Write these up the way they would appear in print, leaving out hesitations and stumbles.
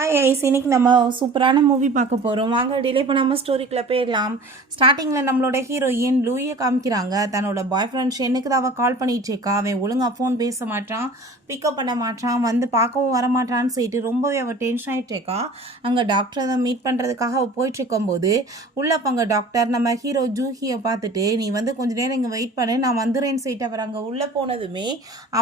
Hi ice, இன்னைக்கு நம்ம சூப்பரான மூவி பார்க்க போகிறோம். வாங்க டிலே பண்ணாமல் ஸ்டோரிக்குள்ளே போயிடலாம். ஸ்டார்டிங்கில் நம்மளோட ஹீரோயின் லூயை காமிக்கிறாங்க. தன்னோட பாய் ஃப்ரெண்ட் ஷென்னுக்கு தான் அவள் கால் பண்ணிட்டு இருக்கா. அவன் ஒழுங்காக ஃபோன் பேச மாட்டான், பிக்கப் பண்ண மாட்டான், வந்து பார்க்கவும் வரமாட்டான்னு சொல்லிட்டு ரொம்பவே அவள் டென்ஷன் ஆகிட்டு இருக்கா. அங்கே டாக்டரை தான் மீட் பண்ணுறதுக்காக அவள் போயிட்டு இருக்கும்போது அங்கே டாக்டர் நம்ம ஹீரோ ஜூஹியை பார்த்துட்டு, நீ வந்து கொஞ்ச நேரம் இங்கே வெயிட் பண்ணு, நான் வந்துடுறேன்னு சொல்லிட்டு அவர் அங்கே உள்ளே போனதுமே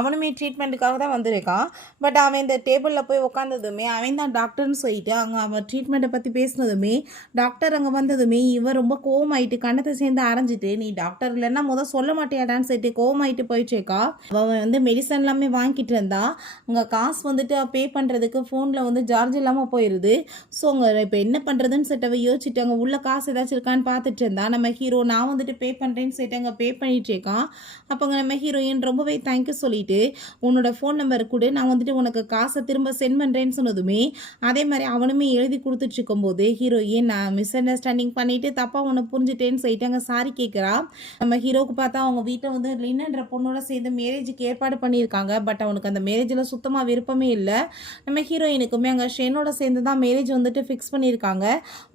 அவனுமே ட்ரீட்மெண்ட்டுக்காக தான் வந்திருக்கான். பட் அவன் இந்த டேபிளில் போய் உட்காந்ததுமே அவன் தான் டாக்டர்னு சொல்லிட்டு அங்கே அவர் ட்ரீட்மெண்ட்டை பற்றி பேசினதுமே டாக்டர் அங்கே வந்ததுமே இவர் ரொம்ப கோவமாயிட்டு கண்ணத்தை சேர்ந்து அரைஞ்சிட்டு, நீ டாக்டர் இல்லைன்னா முதல் சொல்ல மாட்டேயாடான்னு சொல்லிட்டு கோவமாயிட்டு போயிட்டுருக்கா. அவன் வந்து மெடிசன் எல்லாமே வாங்கிட்டு இருந்தா அங்கே காசு வந்துட்டு பே பண்ணுறதுக்கு ஃபோனில் வந்து சார்ஜ் இல்லாமல் போயிடுது. ஸோ அங்கே இப்போ என்ன பண்ணுறதுன்னு சொல்லிட்டு அவள் யோசிச்சுட்டு அங்கே உள்ள காசு ஏதாச்சும் இருக்கான்னு பார்த்துட்டு இருந்தா. நம்ம ஹீரோ நான் வந்துட்டு பே பண்ணுறேன்னு சொல்லிட்டு அங்கே பே பண்ணிட்டு இருக்கான். அப்போ அங்கே நம்ம ஹீரோயின் ரொம்பவே தேங்க்யூ சொல்லிட்டு, உன்னோட ஃபோன் நம்பர் கொடு, நான் வந்துட்டு உனக்கு காசை திரும்ப சென்ட் பண்ணுறேன்னு சொன்னதுமே அதே மாதிரி அவனுமே எழுதி கொடுத்துட்டு இருக்கும்போது ஹீரோயின் நான் மிஸ் அண்டர்ஸ்டாண்டிங் பண்ணிட்டு தப்பாக ஒன்று புரிஞ்சுட்டேன்னு சொல்லிட்டு அங்கே சாரி கேட்குறா. நம்ம ஹீரோவுக்கு பார்த்தா அவங்க வீட்டை வந்து லின்னன்ற பொண்ணோட சேர்ந்து மேரேஜுக்கு ஏற்பாடு பண்ணியிருக்காங்க. பட் அவனுக்கு அந்த மேரேஜில் சுத்தமாக விருப்பமே இல்லை. நம்ம ஹீரோயினுக்குமே அங்கே ஷென்னோட சேர்ந்து தான் மேரேஜ் வந்துட்டு ஃபிக்ஸ் பண்ணியிருக்காங்க.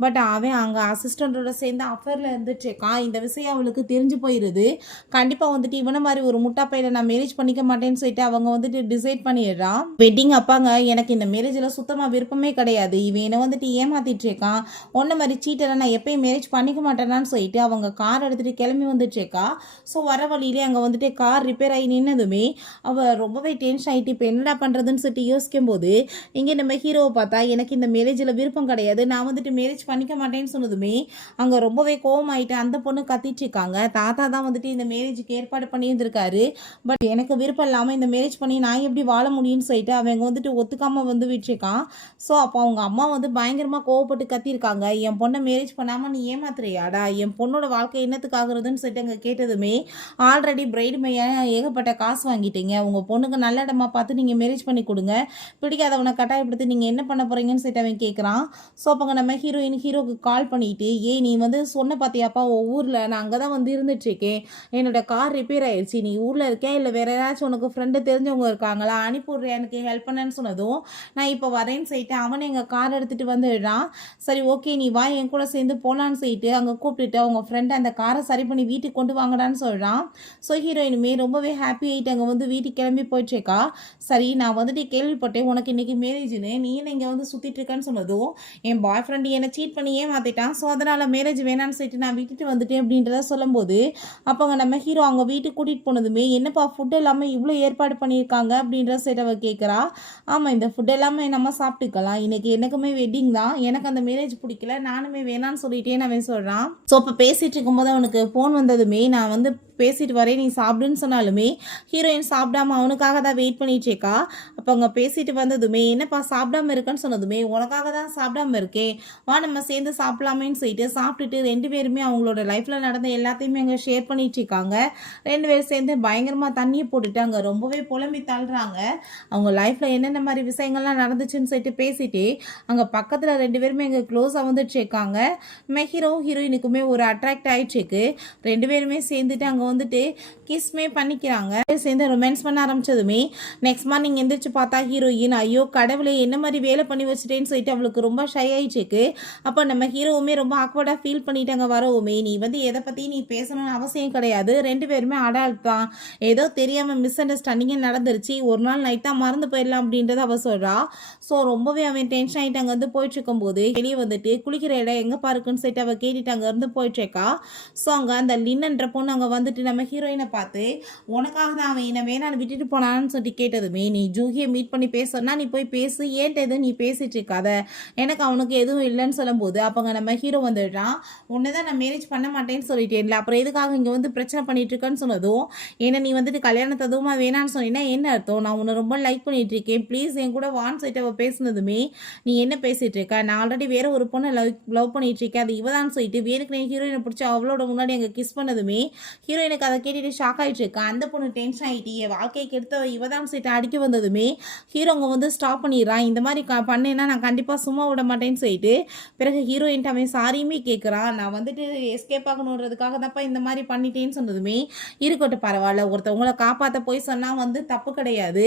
பட் அவன் அங்கே அசிஸ்டண்ட்டோட சேர்ந்து அஃபேரில் இருந்துட்டு இருக்கான். இந்த விஷயம் அவளுக்கு தெரிஞ்சு போயிடுது. கண்டிப்பாக வந்துட்டு இவனை மாதிரி ஒரு முட்டா பையில நான் மேரேஜ் பண்ணிக்க மாட்டேன்னு சொல்லிட்டு அவங்க வந்துட்டு டிசைட் பண்ணிடுறான். வெட்டிங் அப்பாங்க எனக்கு இந்த மேரேஜில் சுத்தமாக விருப்பமே கிடையாது, இவனை வந்துட்டு ஏமாத்திட்டு இருக்கான், ஒன்ன மாதிரி சீட்டரை நான் எப்பயும் மேரேஜ் பண்ணிக்க மாட்டேனான்னு சொல்லிட்டு அவங்க கார் எடுத்துகிட்டு கிளம்பி வந்துட்டு இருக்கா. ஸோ வர வழியிலே அங்கே வந்துட்டு கார் ரிப்பேர் ஆகி நின்னதுமே அவள் ரொம்பவே டென்ஷன் ஆகிட்டு இப்போ என்னடா பண்ணுறதுன்னு சொல்லிட்டு யோசிக்கும் போது இங்கே நம்ம ஹீரோவை பார்த்தா எனக்கு இந்த மேரேஜில் விருப்பம் கிடையாது, நான் வந்துட்டு மேரேஜ் பண்ணிக்க மாட்டேன்னு சொன்னதுமே அங்கே ரொம்பவே கோவமாயிட்டு அந்த பொண்ணு கத்திட்டு இருக்காங்க. தாத்தா தான் வந்துட்டு இந்த மேரேஜுக்கு ஏற்பாடு பண்ணியிருந்திருக்காரு, பட் எனக்கு விருப்பம் இல்லாமல் இந்த மேரேஜ் பண்ணி நான் எப்படி வாழ முடியும்னு சொல்லிட்டு அவங்க வந்துட்டு ஒத்துக்காமல் வந்து விட்டுருக்கான். ஸோ அப்போ அவங்க அம்மா வந்து பயங்கரமாக கோவப்பட்டு கத்திருக்காங்க, என் பொண்ணை மேரேஜ் பண்ணாமல் நீ ஏமாத்துறியாடா, என் பொண்ணோட வாழ்க்கை என்னத்துக்கு ஆகுறதுன்னு சொல்லிட்டு அங்கே கேட்டதுமே ஆல்ரெடி பிரைடு மையாக ஏகப்பட்ட காசு வாங்கிட்டீங்க, உங்கள் பொண்ணுக்கு நல்ல இடமா பார்த்து நீங்கள் மேரேஜ் பண்ணி கொடுங்க, பிடிக்காதவனை கட்டாயப்படுத்தி நீங்கள் என்ன பண்ண போகிறீங்கன்னு சொல்லிட்டு அவன் கேட்குறான். ஸோ அப்போ நம்ம ஹீரோக்கு கால் பண்ணிவிட்டு, நீ வந்து சொன்ன பார்த்தியாப்பா ஊரில் நான் அங்கே தான் வந்து இருந்துட்டுருக்கேன், என்னோட கார் ரிப்பேர் ஆயிடுச்சு, நீ ஊரில் இருக்கேன் இல்லை வேறு ஏதாச்சும் உனக்கு ஃப்ரெண்டு தெரிஞ்சவங்க இருக்காங்களா அனுப்பிவிட்றேன் எனக்கு ஹெல்ப் பண்ணேன்னு சொன்னதும் நான் இப்போ வரேன்னு சொல்லிட்டு அவனை எங்கள் கார் எடுத்துகிட்டு வந்துடுறான். சரி ஓகே நீ வா என் கூட சேர்ந்து போகலான்னு சொல்லிட்டு அங்கே கூப்பிட்டுட்டு அவங்க ஃப்ரெண்டு அந்த காரை சரி பண்ணி வீட்டுக்கு கொண்டு வாங்கடான்னு சொல்கிறான். ஸோ ஹீரோயினுமே ரொம்பவே ஹாப்பி ஆகிட்டு அங்கே வந்து வீட்டுக்கு கிளம்பி போயிட்டுருக்கா. சரி நான் வந்துட்டு கேள்விப்பட்டேன் உனக்கு இன்றைக்கி மேரேஜ்னு, நீ இங்கே வந்து சுற்றிட்டு இருக்கேன்னு சொன்னதும் என் பாய் ஃப்ரெண்டு என்னை சீட் பண்ணி ஏமாற்றிட்டான், ஸோ அதனால் மேரேஜ் வேணான்னு சொல்லிட்டு நான் விட்டுட்டு வந்துட்டேன் அப்படின்றத சொல்லும்போது அப்போ நம்ம ஹீரோ அவங்க வீட்டுக்கு கூட்டிகிட்டு போனதுமே என்னப்பா ஃபுட் எல்லாமே இவ்வளோ ஏற்பாடு பண்ணியிருக்காங்க அப்படின்ற சைட் அவள் கேட்குறா. ஆமாம் இந்த ஃபுட் எல்லாமே நம்ம சாப்பிட்டுக்கலாம், இன்னைக்கு எனக்குமே வெட்டிங் தான், எனக்கு அந்த மேரேஜ் பிடிக்கல, நானுமே வேணான்னு சொல்லிட்டேன்னு அவன் சொல்கிறான். ஸோ அப்போ பேசிகிட்டு இருக்கும்போது அவனுக்கு ஃபோன் வந்ததுமே நான் வந்து பேசிட்டு வரேன் நீ சாப்பிடுன்னு சொன்னாலுமே ஹீரோயின் சாப்பிடாம அவனுக்காக தான் வெயிட் பண்ணிட்டு இருக்கா. அப்போ அங்கே பேசிட்டு வந்ததுமே என்னப்பா சாப்பிடாம இருக்கேன்னு சொன்னதுமே உனக்காக தான் சாப்பிடாம இருக்கேன், வா நம்ம சேர்ந்து சாப்பிடலாமேன்னு சொல்லிட்டு சாப்பிட்டுட்டு ரெண்டு பேருமே அவங்களோட லைஃப்பில் நடந்த எல்லாத்தையுமே அங்கே ஷேர் பண்ணிட்டு இருக்காங்க. ரெண்டு பேரும் சேர்ந்து பயங்கரமாக தண்ணியை போட்டுட்டு அங்கே ரொம்பவே புலம்பி தள்ளுறாங்க. அவங்க லைஃப்பில் என்னென்ன மாதிரி விஷயங்கள்லாம் நடந்துச்சுன்னு சொல்லிட்டு பேசிட்டு அங்கே பக்கத்தில் ரெண்டு பேருமே அங்கே க்ளோஸாக வந்துட்டு இருக்காங்க. ஹீரோயினுக்குமே ஒரு அட்ராக்ட் ஆகிட்டு இருக்கு. ரெண்டு பேருமே சேர்ந்துட்டு அங்கே வந்துட்டு கிஸ்மே பண்ணிக்கிறாங்க. சேர்ந்து ரொமான்ஸ் பண்ண ஆரம்பிச்சதுமே நெக்ஸ்ட் மார்னிங் எந்திரிச்சு பார்த்தா ஹீரோயின் ஐயோ கடவுளே என்ன மாதிரி வேலை பண்ணி வச்சுட்டேன்னு சொல்லிட்டு அவளுக்கு ரொம்ப ஷை ஆயிடுச்சு. அப்போ நம்ம ஹீரோவுமே ரொம்ப ஆக்வர்டாக ஃபீல் பண்ணிட்டாங்க. வரவுமே நீ வந்து எதை பற்றி நீ பேசணும்னு அவசியம் கிடையாது, ரெண்டு பேருமே அடால்ட் தான், ஏதோ தெரியாமல் மிஸ் அண்டர்ஸ்டாண்டிங்கே நடந்துருச்சு, ஒரு நாள் நைட்டாக மறந்து போயிடலாம் அப்படின்றத அவள் சொல்கிறா. ஸோ ரொம்பவே அவன் டென்ஷன் ஆகிட்டு அங்கே வந்து போயிட்டு இருக்கும்போது வெளியே வந்துட்டு குளிக்கிற இடம் எங்கே பாருக்குன்னு சொல்லிட்டு அவள் கேட்டுட்டு அங்கே இருந்து போயிட்டுருக்கா. ஸோ அங்கே அந்த லின்னன்ற பொண்ணு அங்கே வந்துட்டு நம்ம ஹீரோயினை பார்த்து உனக்காக தான் அவன் என்னை வேணான்னு விட்டுட்டு போனான்னு சொல்லிட்டு கேட்டதுமே நீ ஜூஹியை மீட் பண்ணி பேசுறனா நீ போய் பேசு, ஏன்ட்ட எதுவும் நீ பேசிட்டு இருக்காத, எனக்கு அவனுக்கு எதுவும் இல்லைன்னு சொல்லும்போது அப்போங்க நம்ம ஹீரோ வந்துடுறான். உன்னை தான் நான் மேரேஜ் பண்ண மாட்டேன்னு சொல்லிட்டேன்ல, அப்புறம் எதுக்காக இங்கே வந்து பிரச்சனை பண்ணிட்டு இருக்கேன்னு சொன்னதும் ஏன்னா நீ வந்துட்டு கல்யாணத்தை அதுவுமா வேணான்னு சொன்னீங்கன்னா என்ன அர்த்தம், நான் உன்னை ரொம்ப லைக் பண்ணிட்டு இருக்கேன், ப்ளீஸ் என் கூட வான்னு சொல்லிட்டு அவள் பேசுனதுமே நீ என்ன பேசிட்டு இருக்க, நான் ஆல்ரெடி வேற ஒரு பொண்ணை லவ் பண்ணிட்டு இருக்கேன், அது இவதான்னு சொல்லிட்டு வேணுக்கு ஹீரோயினை பிடிச்சி அவளோட முன்னாடி அங்கே கிஸ் பண்ணதுமே ஹீரோயின் ஹீரோயினுக்கு அதை கேட்டுட்டு ஷாக் ஆகிட்டு இருக்கா. அந்த பொண்ணு டென்ஷன் ஆகிட்டு என் வாழ்க்கைக்கு எடுத்த இவதான் சீட்டை அடிக்க வந்ததுமே ஹீரோங்க வந்து ஸ்டாப் பண்ணிடுறான். இந்த மாதிரி பண்ணேன்னா நான் கண்டிப்பாக சும்மா விட மாட்டேன்னு சொல்லிட்டு பிறகு ஹீரோயின்ட்டு அவன் சாரியுமே கேட்குறான். நான் வந்துட்டு எஸ்கேப் ஆகணுன்றதுக்காக தான்ப்பா இந்த மாதிரி பண்ணிட்டேன்னு சொன்னதுமே இருக்கட்டும் பரவாயில்ல, ஒருத்தவங்களை காப்பாற்ற போய் சொன்னால் வந்து தப்பு கிடையாது.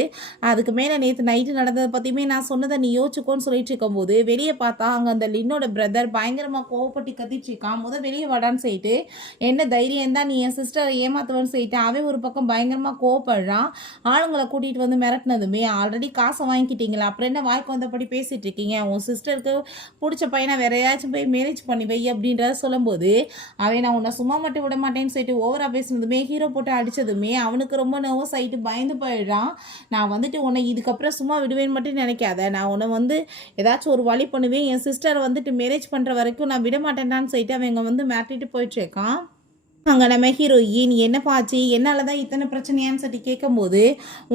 அதுக்கு மேலே நேற்று நைட்டு நடந்ததை பற்றியுமே நான் சொன்னதை நீ யோசிச்சுக்கோன்னு சொல்லிட்டு இருக்கும்போது வெளியே பார்த்தா அங்கே அந்த லின்னோட பிரதர் பயங்கரமாக கோவப்பட்டு கத்திட்டு இருக்கான். வெளியே வாடான்னு சொல்லிட்டு என்ன தைரியம் தான் நீ என் சிஸ்டரை ஏமாத்துவன்னு சொல்லிட்டு அவன் ஒரு பக்கம் பயங்கரமாக கோவப்படுறான். ஆளுங்களை கூட்டிகிட்டு வந்து மிரட்டினதுமே ஆல்ரெடி காசை வாங்கிக்கிட்டீங்களா, அப்புறம் என்ன வாய்க்கு வந்தபடி பேசிகிட்டு இருக்கீங்க, உன் சிஸ்டருக்கு பிடிச்ச பையனை வேற ஏதாச்சும் போய் மேரேஜ் பண்ணி வை அப்படின்றத சொல்லும்போது அவன் நான் உன்னை சும்மா மட்டும் விட மாட்டேன்னு சொல்லிட்டு ஓவராக பேசினதுமே ஹீரோ போட்டு அடித்ததுமே அவனுக்கு ரொம்ப நர்வஸ் ஆகிட்டு பயந்து போயிடுறான். நான் வந்துட்டு உன்னை இதுக்கப்புறம் சும்மா விடுவேன்னு மட்டும் நினைக்காத, நான் உன்னை வந்து ஏதாச்சும் ஒரு வழி பண்ணுவேன், என் சிஸ்டரை வந்துட்டு மேரேஜ் பண்ணுற வரைக்கும் நான் விட மாட்டேன்டான்னு சொல்லிட்டு அவங்க வந்து மிரட்டிட்டு போயிட்டு இருக்கான். அங்கே நம்ம ஹீரோயின் என்னப்பா ஆச்சு, என்னால் தான் இத்தனை பிரச்சனையான்னு சொல்லி கேட்கும்போது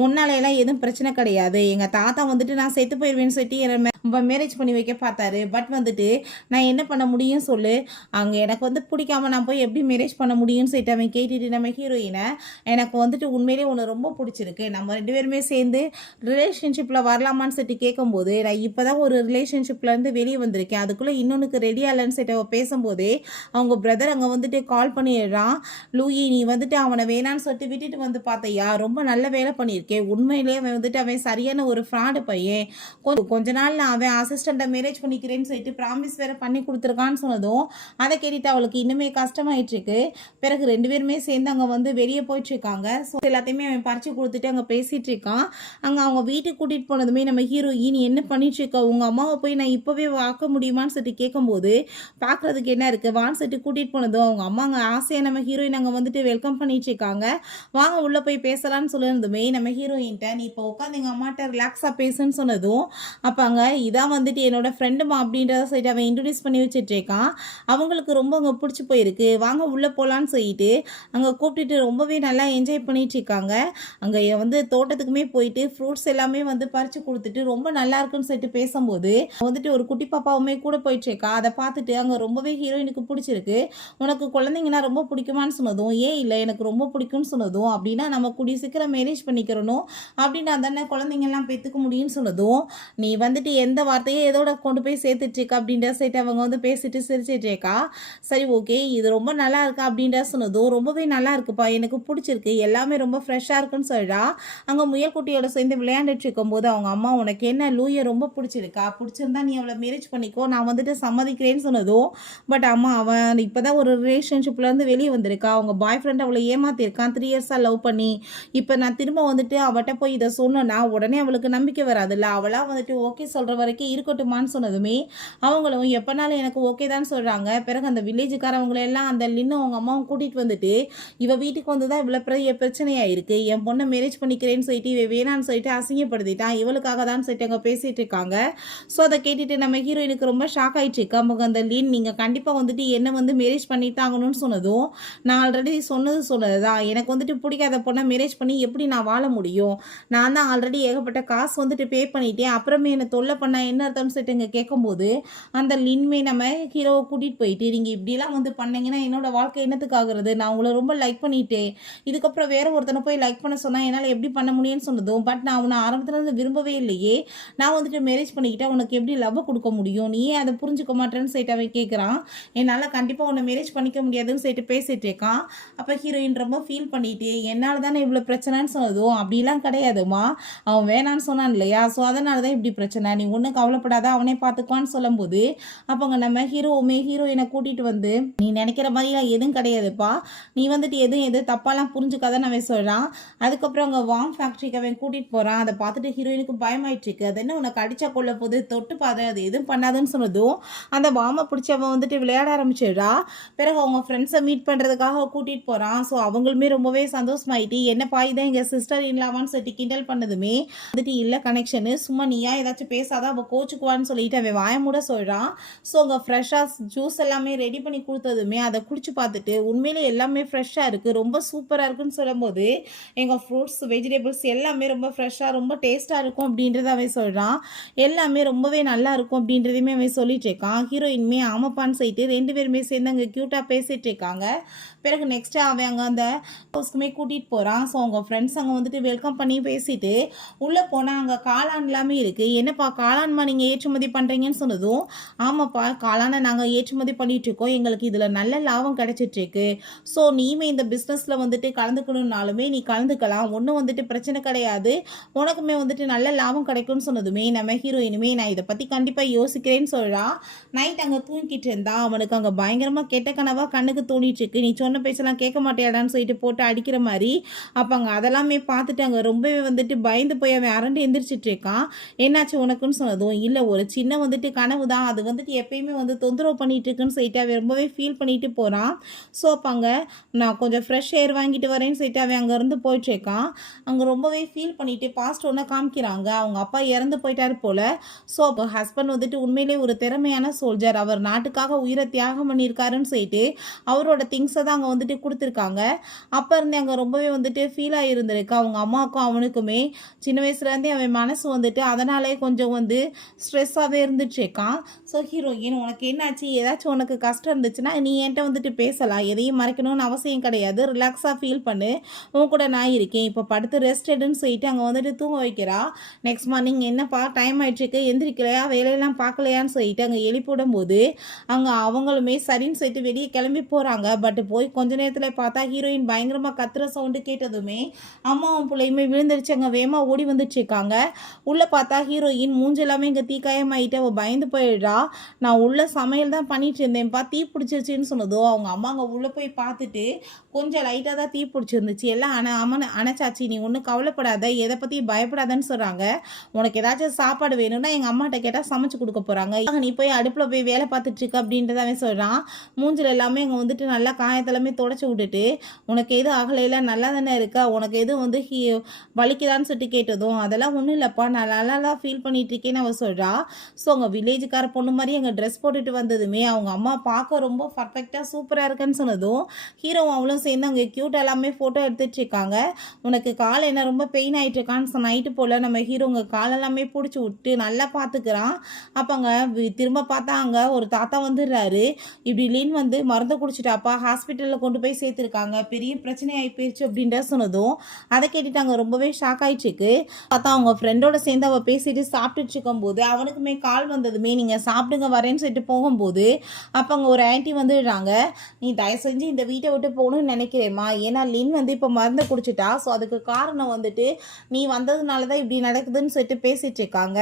உன்னாலையெல்லாம் எதுவும் பிரச்சனை கிடையாது, எங்கள் தாத்தா வந்துட்டு நான் செத்து போயிடுவேன்னு சொல்லிட்டு மேரேஜ் பண்ணி வைக்க பார்த்தாரு. பட் வந்துட்டு நான் என்ன பண்ண முடியும் சொல்லு, அங்கே எனக்கு வந்து பிடிக்காம நான் போய் எப்படி மேரேஜ் பண்ண முடியும்னு சொல்லிட்டு அவன் கேட்டுட்டு நம்ம ஹீரோயினை எனக்கு வந்துட்டு உண்மையிலே உன்னை ரொம்ப பிடிச்சிருக்கு, நம்ம 2 பேருமே சேர்ந்து ரிலேஷன்ஷிப்பில் வரலாமான்னு சொல்லிட்டு கேட்கும்போது நான் இப்போ தான் ஒரு ரிலேஷன்ஷிப்லேருந்து வெளியே வந்திருக்கேன், அதுக்குள்ளே இன்னொன்றுக்கு ரெடியாக இல்லைன்னு சொல்லிட்டு அவள் பேசும்போதே அவங்க பிரதர் அங்கே வந்துட்டு கால் பண்ணிடுறான். லூயி நீ வந்துட்டு அவனை வேணான்னு சொல்லிட்டு விட்டுட்டு வந்து பார்த்தையா, ரொம்ப நல்ல வேலை பண்ணியிருக்கேன், உண்மையிலே அவன் வந்துட்டு அவன் சரியான ஒரு ஃப்ராடு பையன், கொஞ்ச நாள் அவன் அசிஸ்டண்ட்டை மேரேஜ் பண்ணிக்கிறேன்னு சொல்லிட்டு ப்ராமிஸ் வேறு பண்ணி கொடுத்துருக்கான்னு சொன்னதும் அதை கேட்டுட்டு அவளுக்கு இன்னுமே கஷ்டமாயிட்டுருக்கு. பிறகு 2 பேருமே சேர்ந்து அங்கே வந்து வெளியே போயிட்டுருக்காங்க. ஸோ எல்லாத்தையுமே அவன் பறித்து கொடுத்துட்டு அங்கே பேசிகிட்டு இருக்கான். அங்கே அவங்க வீட்டுக்கு கூட்டிகிட்டு போனதுமே நம்ம ஹீரோயின் என்ன பண்ணிட்டுருக்கா, உங்கள் அம்மாவை போய் நான் இப்போவே பார்க்க முடியுமான்னு சொல்லிட்டு கேட்கும்போது பார்க்குறதுக்கு என்ன இருக்குது வான்னு சொல்லிட்டு கூட்டிகிட்டு போனதும் அவங்க அம்மா அங்கே ஆசையாக நம்ம ஹீரோயின் அங்கே வந்துட்டு வெல்கம் பண்ணிட்டுருக்காங்க. வாங்க உள்ளே போய் பேசலான்னு சொல்லியிருந்ததுமே நம்ம ஹீரோயின்ட்ட நீ இப்போ உட்காந்து எங்கள் அம்மாட்ட ரிலாக்ஸாக பேசுன்னு சொன்னதும் அப்போ அங்கே இதான் வந்துட்டு என்னோட ஃப்ரெண்டுமா அப்படின்றத சொல்லிட்டு அவன் இன்ட்ரடியூஸ் பண்ணி வச்சுட்ருக்கான். அவங்களுக்கு ரொம்ப அங்கே பிடிச்சி போயிருக்கு, வாங்க உள்ளே போகலான்னு சொல்லிட்டு அங்கே கூப்பிட்டுட்டு ரொம்பவே நல்லா என்ஜாய் பண்ணிட்டு இருக்காங்க. அங்கே வந்து தோட்டத்துக்குமே போயிட்டு ஃப்ரூட்ஸ் எல்லாமே வந்து பறித்து கொடுத்துட்டு ரொம்ப நல்லா இருக்குன்னு சொல்லிட்டு பேசும்போது வந்துட்டு ஒரு குட்டி பாப்பாவுமே கூட போயிட்டுருக்கா. அதை பார்த்துட்டு அங்கே ரொம்பவே ஹீரோயினுக்கு பிடிச்சிருக்கு. உனக்கு குழந்தைங்கன்னா ரொம்ப பிடிக்குமான்னு சொன்னதும் ஏன் இல்லை எனக்கு ரொம்ப பிடிக்கும்னு சொன்னதும் அப்படின்னா நம்ம கூடிய சீக்கிரம் மேரேஜ் பண்ணிக்கிறணும் அப்படின்னா தானே குழந்தைங்கள்லாம் பெற்றுக்க முடியும்னு சொன்னதும் நீ வந்துட்டு எந்த வார்த்தையை எதோட கொண்டு போய் சேர்த்துட்ருக்கா அப்படின்ற சைட்டு அவங்க வந்து பேசிட்டு சிரிச்சிட்ருக்கா. சரி ஓகே இது ரொம்ப நல்லா இருக்கா அப்படின்ற சொன்னதும் ரொம்பவே நல்லா இருக்குப்பா, எனக்கு பிடிச்சிருக்கு, எல்லாமே ரொம்ப ஃப்ரெஷ்ஷாக இருக்குன்னு சொல்கிறா. அங்கே முயல்குட்டியோட சேர்ந்து விளையாண்டுட்டு இருக்கும்போது அவங்க அம்மா உனக்கு என்ன லூயை ரொம்ப பிடிச்சிருக்கா, பிடிச்சிருந்தா நீ அவளை மேரேஜ் பண்ணிக்கோ நான் வந்துட்டு சம்மதிக்கிறேன்னு சொன்னதும் பட் அம்மா அவன் இப்போ தான் ஒரு ரிலேஷன்ஷிப்லேருந்து வெளியே வந்திருக்கா, அவங்க பாய் ஃப்ரெண்ட் அவளை ஏமாத்திருக்கான் 3 இயர்ஸாக லவ் பண்ணி, இப்போ நான் திரும்ப வந்துட்டு அவட்ட போய் இதை சொன்னேன்னா உடனே அவளுக்கு நம்பிக்கை வராதுல்ல, அவளாக வந்துட்டு ஓகே சொல்கிற வரைக்கும் இருக்கட்டுமான்னு சொன்னதுமே அவங்களும் எப்போனாலும் எனக்கு ஓகே தான் சொல்கிறாங்க. பிறகு அந்த வில்லேஜுக்காரவங்களெல்லாம் அந்த லின்னு அவங்க அம்மாவும் கூட்டிகிட்டு வந்துட்டு இவ வீட்டுக்கு வந்து தான் இவ்வளோ பெரிய பிரச்சனையாக இருக்குது, என் பொண்ணை மேரேஜ் பண்ணிக்கிறேன்னு சொல்லிட்டு இவ வேணான்னு சொல்லிட்டு அசிங்கப்படுத்திட்டான், இவளுக்காக தான் சொல்லிட்டு அங்கே பேசிகிட்டு இருக்காங்க. ஸோ அதை கேட்டுட்டு நம்ம ஹீரோயினுக்கு ரொம்ப ஷாக் ஆகிட்டு இருக்கு. அவங்க அந்த லின் நீங்கள் கண்டிப்பாக வந்துட்டு என்ன வந்து மேரேஜ் பண்ணிட்டாங்கன்னு சொன்னதும் நான் ஆல்ரெடி சொன்னது தான், எனக்கு வந்துட்டு பிடிக்காத பொண்ணை மேரேஜ் பண்ணி எப்படி நான் வாழ முடியும், நான் தான் ஆல்ரெடி ஏகப்பட்ட காசு வந்துட்டு பே பண்ணிட்டேன், அப்புறமே என்னை தொல்லை பண்ண என்ன அர்த்தம்னு சொல்லிட்டு இங்கே கேட்கும்போது அந்த லின்மே நம்ம ஹீரோவை கூட்டிகிட்டு போயிட்டு நீங்கள் இப்படிலாம் வந்து பண்ணீங்கன்னா என்னோட வாழ்க்கை என்னத்துக்கு ஆகுறது, நான் உங்களை ரொம்ப லைக் பண்ணிட்டேன், இதுக்கப்புறம் வேற ஒருத்தனை போய் லைக் பண்ண சொன்னால் என்னால் எப்படி பண்ண முடியும்னு சொன்னதும் பட் நான் உன்னை ஆரம்பத்துலேருந்து விரும்பவே இல்லையே, நான் வந்துட்டு மேரேஜ் பண்ணிக்கிட்டா உனக்கு எப்படி லவ் கொடுக்க முடியும், நீயே அதை புரிஞ்சுக்க மாட்டேன்னு சொல்லிட்டு அவன் கேட்குறான். என்னால் கண்டிப்பாக உன்னை மேரேஜ் பண்ணிக்க முடியாதுன்னு சொல்லிட்டு பேசிகிட்டு இருக்கான். அப்போ ஹீரோயின் ரொம்ப ஃபீல் பண்ணிட்டு என்னால் தானே இவ்வளோ பிரச்சனைன்னு சொன்னதும் அப்படிலாம் கிடையாதுமா, அவன் வேணான்னு சொன்னான் இல்லையா, ஸோ அதனால தான் இப்படி பிரச்சனை, நீ ஒன்றும் கவலைப்படாத அவனே பார்த்துக்குவான்னு சொல்லும்போது அப்போங்க நம்ம ஹீரோயினை கூட்டிகிட்டு வந்து நீ நினைக்கிற மாதிரிலாம் எதுவும் கிடையாதுப்பா, நீ வந்துட்டு எதுவும் தப்பாலாம் புரிஞ்சுக்காதான் அவன் சொல்கிறான். அதுக்கப்புறம் அங்கே வார்ம் ஃபேக்ட்ரிக்கு அவன் கூட்டிகிட்டு போகிறான். அதை பார்த்துட்டு ஹீரோயினுக்கு பயமாயிட்டுருக்கு. அது என்ன உனக்கு அடிச்சா கொள்ள போது தொட்டு பாதை அது எதுவும் பண்ணாதுன்னு சொன்னதும் அந்த வார்மை பிடிச்சவன் வந்துட்டு விளையாட ஆரம்பிச்சிடுறா. பிறகு அவங்க ஃப்ரெண்ட்ஸை மீட் பண்ணுறதுக்காக கூட்டிகிட்டு போகிறான். ஸோ அவங்களுமே ரொம்பவே சந்தோஷமாயிட்டு என்னப்பா இதான் எங்கள் சிஸ்டர் இன்லாவான்னு சொல்லிட்டு கிண்டல் பண்ணதுமே வந்துட்டு இல்லை கனெக்ஷனு சும்மா நீயா ஏதாச்சும் பேசாத தான் அவள் கோச்சுக்குவான்னு சொல்லிட்டு அவன் வாய மூட சொல்கிறான். ஸோ அங்கே ஃப்ரெஷ்ஷாக ஜூஸ் எல்லாமே ரெடி பண்ணி கொடுத்ததுமே அதை குடிச்சு பார்த்துட்டு உண்மையிலே எல்லாமே ஃப்ரெஷ்ஷாக இருக்குது, ரொம்ப சூப்பராக இருக்குன்னு சொல்லும்போது எங்கள் ஃப்ரூட்ஸ் வெஜிடபிள்ஸ் எல்லாமே ரொம்ப ஃப்ரெஷ்ஷாக ரொம்ப டேஸ்ட்டாக இருக்கும் அப்படின்றத அவன் சொல்கிறான். எல்லாமே ரொம்பவே நல்லா இருக்கும் அப்படின்றதையுமே அவன் சொல்லிட்டு இருக்கான். ஹீரோயின்மே ஆமாப்பான்னு சொல்லிட்டு 2 பேருமே சேர்ந்து அங்கே க்யூட்டாக பேசிகிட்டு இருக்காங்க. பிறகு நெக்ஸ்ட்டு அவன் அங்கே அந்த ஹவுஸ்க்குமே கூட்டிகிட்டு போகிறான். ஸோ அவங்க ஃப்ரெண்ட்ஸ் அங்கே வந்துட்டு வெல்கம் பண்ணி பேசிட்டு உள்ளே போனால் அங்கே காளான் எல்லாமே இருக்குது. என்னப்பா காளான்மா நீங்கள் ஏற்றுமதி பண்ணுறீங்கன்னு சொன்னதும், ஆமாப்பா காளானை நாங்கள் ஏற்றுமதி பண்ணிகிட்ருக்கோம், எங்களுக்கு இதில் நல்ல லாபம் கிடைச்சிட்ருக்கு. ஸோ நீயுமே இந்த பிஸ்னஸில் வந்துட்டு கலந்துக்கணுன்னாலுமே நீ கலந்துக்கலாம், ஒன்றும் வந்துட்டு பிரச்சனை கிடையாது, உனக்குமே வந்துட்டு நல்ல லாபம் கிடைக்கும்னு சொன்னதுமே நம்ம ஹீரோயினுமே நான் இதை பற்றி கண்டிப்பாக யோசிக்கிறேன்னு சொல்கிறான். நைட் அங்கே தூங்கிட்டு இருந்தா அவனுக்கு அங்கே பயங்கரமாக கெட்ட கனவாக கண்ணுக்கு தோணிட்டுருக்கு. நீ சொன்ன பேச்செல்லாம் கேட்க மாட்டேடான்னு சொல்லிட்டு போட்டு அடிக்கிற மாதிரி. அப்போ அங்கே அதெல்லாமே பார்த்துட்டு அங்கே ரொம்பவே வந்துட்டு பயந்து போய் அவன் அரண்டு எந்திரிச்சிட்டு இருக்கான். என்னாச்சு உனக்குன்னு சொன்னதும், இல்லை ஒரு சின்ன வந்துட்டு கனவு தான், அது வந்துட்டு எப்பயுமே வந்து தொந்தரவு பண்ணிட்டு இருக்குன்னு சொல்லிட்டு அவன் ரொம்பவே ஃபீல் பண்ணிட்டு போகிறான். ஸோ அப்போ அங்கே நான் கொஞ்சம் ஃப்ரெஷ் ஏர் வாங்கிட்டு வரேன்னு சொல்லிட்டு அவன் அங்கேருந்து போயிட்டுருக்கான். அங்கே ரொம்பவே ஃபீல் பண்ணிட்டு பாஸ்ட் ஒன்று காமிக்கிறாங்க. அவங்க அப்பா இறந்து போயிட்டாரு போல். ஸோ அப்போ ஹஸ்பண்ட் வந்துட்டு உண்மையிலே ஒரு திறமையான சோல்ஜர், அவர் நாட்டுக்காக உயிரை தியாகம் பண்ணியிருக்காருன்னு சொல்லிட்டு அவரோட திங்ஸை தான் அங்கே வந்துட்டு கொடுத்துருக்காங்க. அப்போ இருந்து அங்கே ரொம்பவே வந்துட்டு ஃபீலாக இருந்திருக்கு அவங்க அம்மாவுக்கும் அவனுக்குமே. சின்ன வயசுலேருந்தே அவன் மனசு வந்துட்டு அதனாலே கொஞ்சம் வந்து ஸ்ட்ரெஸ்ஸாகவே இருந்துட்டுருக்கான். ஸோ ஹீரோயின் உனக்கு என்னாச்சு, ஏதாச்சும் உனக்கு கஷ்டம் இருந்துச்சுன்னா நீ என்கிட்ட வந்துட்டு பேசலாம், எதையும் மறைக்கணும்னு அவசியம் கிடையாது, ரிலாக்ஸாக ஃபீல் பண்ணு, உன் கூட நான் இருக்கேன், இப்போ படுத்து ரெஸ்ட் எடுன்னு சொல்லிட்டு அங்கே வந்துட்டு தூங்க வைக்கிறா. நெக்ஸ்ட் மார்னிங் என்னப்பா டைம் ஆகிட்டுருக்கு, எந்திரிக்கலையா, வேலையெல்லாம் பார்க்கலையான்னு சொல்லிட்டு அங்கே எழுப்பிவிடும் போது அங்கே அவங்களுமே சரின்னு சொல்லிட்டு வெளியே கிளம்பி போகிறாங்க. பட் போய் கொஞ்ச நேரத்தில் பார்த்தா ஹீரோயின் பயங்கரமாக கத்துற சவுண்டு கேட்டதுமே அம்மாவும் பிள்ளையுமே விழுந்துருச்சு அங்கே வேகமாக ஓடி வந்துட்டுருக்காங்க. உள்ளே பார்த்தா ஹீரோயின் மூஞ்செல்லாமே இங்கே தீக்காயமாயிட்டு அவள் பயந்து போயிடுறா. நான் உள்ள சமையல் தான் பண்ணிட்டு இருந்தேன்ப்பா, தீ பிடிச்சிருச்சுன்னு சொன்னதோ அவங்க அம்மா அங்கே உள்ளே போய் பார்த்துட்டு கொஞ்சம் லைட்டாக தான் தீ பிடிச்சிருந்துச்சு, எல்லாம் அணைச்சாச்சு, நீ ஒன்றும் கவலைப்படாத, எதை பற்றி பயப்படாதன்னு சொல்கிறாங்க. உனக்கு ஏதாச்சும் சாப்பாடு வேணும்னா எங்கள் அம்மாட்ட கேட்டால் சமைச்சு கொடுக்க போகிறாங்க, நீ போய் அடுப்பில் போய் வேலை பார்த்துட்ருக்க அப்படின்றதாவே சொல்கிறான். மூஞ்சில் எல்லாமே அங்கே வந்துட்டு நல்லா காயத்தெல்லாமே தொடச்சி விட்டுட்டு உனக்கு எதுவும் ஆகலையில நல்லா தானே இருக்கா, உனக்கு எதுவும் வந்து வலிக்குதான்னு சொல்லிட்டு கேட்டதும் அதெல்லாம் ஒன்றும் இல்லைப்பா நான் நல்லா ஃபீல் பண்ணிட்டு இருக்கேன்னு அவள் சொல்கிறா. ஸோ அவங்க வில்லேஜுக்கார பொண்ணு மாதிரி அங்கே ட்ரெஸ் போட்டுட்டு வந்ததுமே அவங்க அம்மா பார்க்க ரொம்ப பர்ஃபெக்டாக சூப்பராக இருக்குன்னு சொன்னதும் ஹீரோவும் அவளும் சேர்ந்து அங்கே க்யூட் எல்லாமே ஃபோட்டோ எடுத்துட்டு இருக்காங்க. உனக்கு கால் என்ன ரொம்ப பெயின் ஆகிட்டு இருக்கான்னு நைட்டு போல் நம்ம ஹீரோ உங்கள் காலெல்லாமே பிடிச்சி விட்டு நல்லா பார்த்துக்கிறான். அப்போ அங்கே திரும்ப பார்த்தா அங்கே ஒரு தாத்தா வந்துடுறாரு. இப்படி லீன் வந்து மருந்து குடிச்சிட்டாப்பா, ஹாஸ்பிட்டலில் கொண்டு போய் சேர்த்துருக்காங்க, பெரிய பிரச்சனை ஆகி போயிடுச்சு அப்படின்ற சொன்னதும் அதை கேட்டுட்டு அங்கே ரொம்பவே ஷாக் ஆகிட்டுருக்கு. பார்த்தா அவங்க ஃப்ரெண்டோட சேர்ந்து அவள் பேசிட்டு சாப்பிட்டுட்டு இருக்கும்போது அவனுக்குமே கால் வந்ததுமே நீங்கள் சாப்பிடுங்க வரேன்னு சொல்லிட்டு போகும்போது அப்போ அங்கே ஒரு ஆன்ட்டி வந்துடுறாங்க. நீ தயவு செஞ்சு இந்த வீட்டை விட்டு போகணும்னு நினைக்கிறேம்மா, ஏன்னா லின் வந்து இப்போ மருந்து குடிச்சிட்டா, ஸோ அதுக்கு காரணம் வந்துட்டு நீ வந்ததுனால தான் இப்படி நடக்குதுன்னு சொல்லிட்டு பேசிட்டு இருக்காங்க,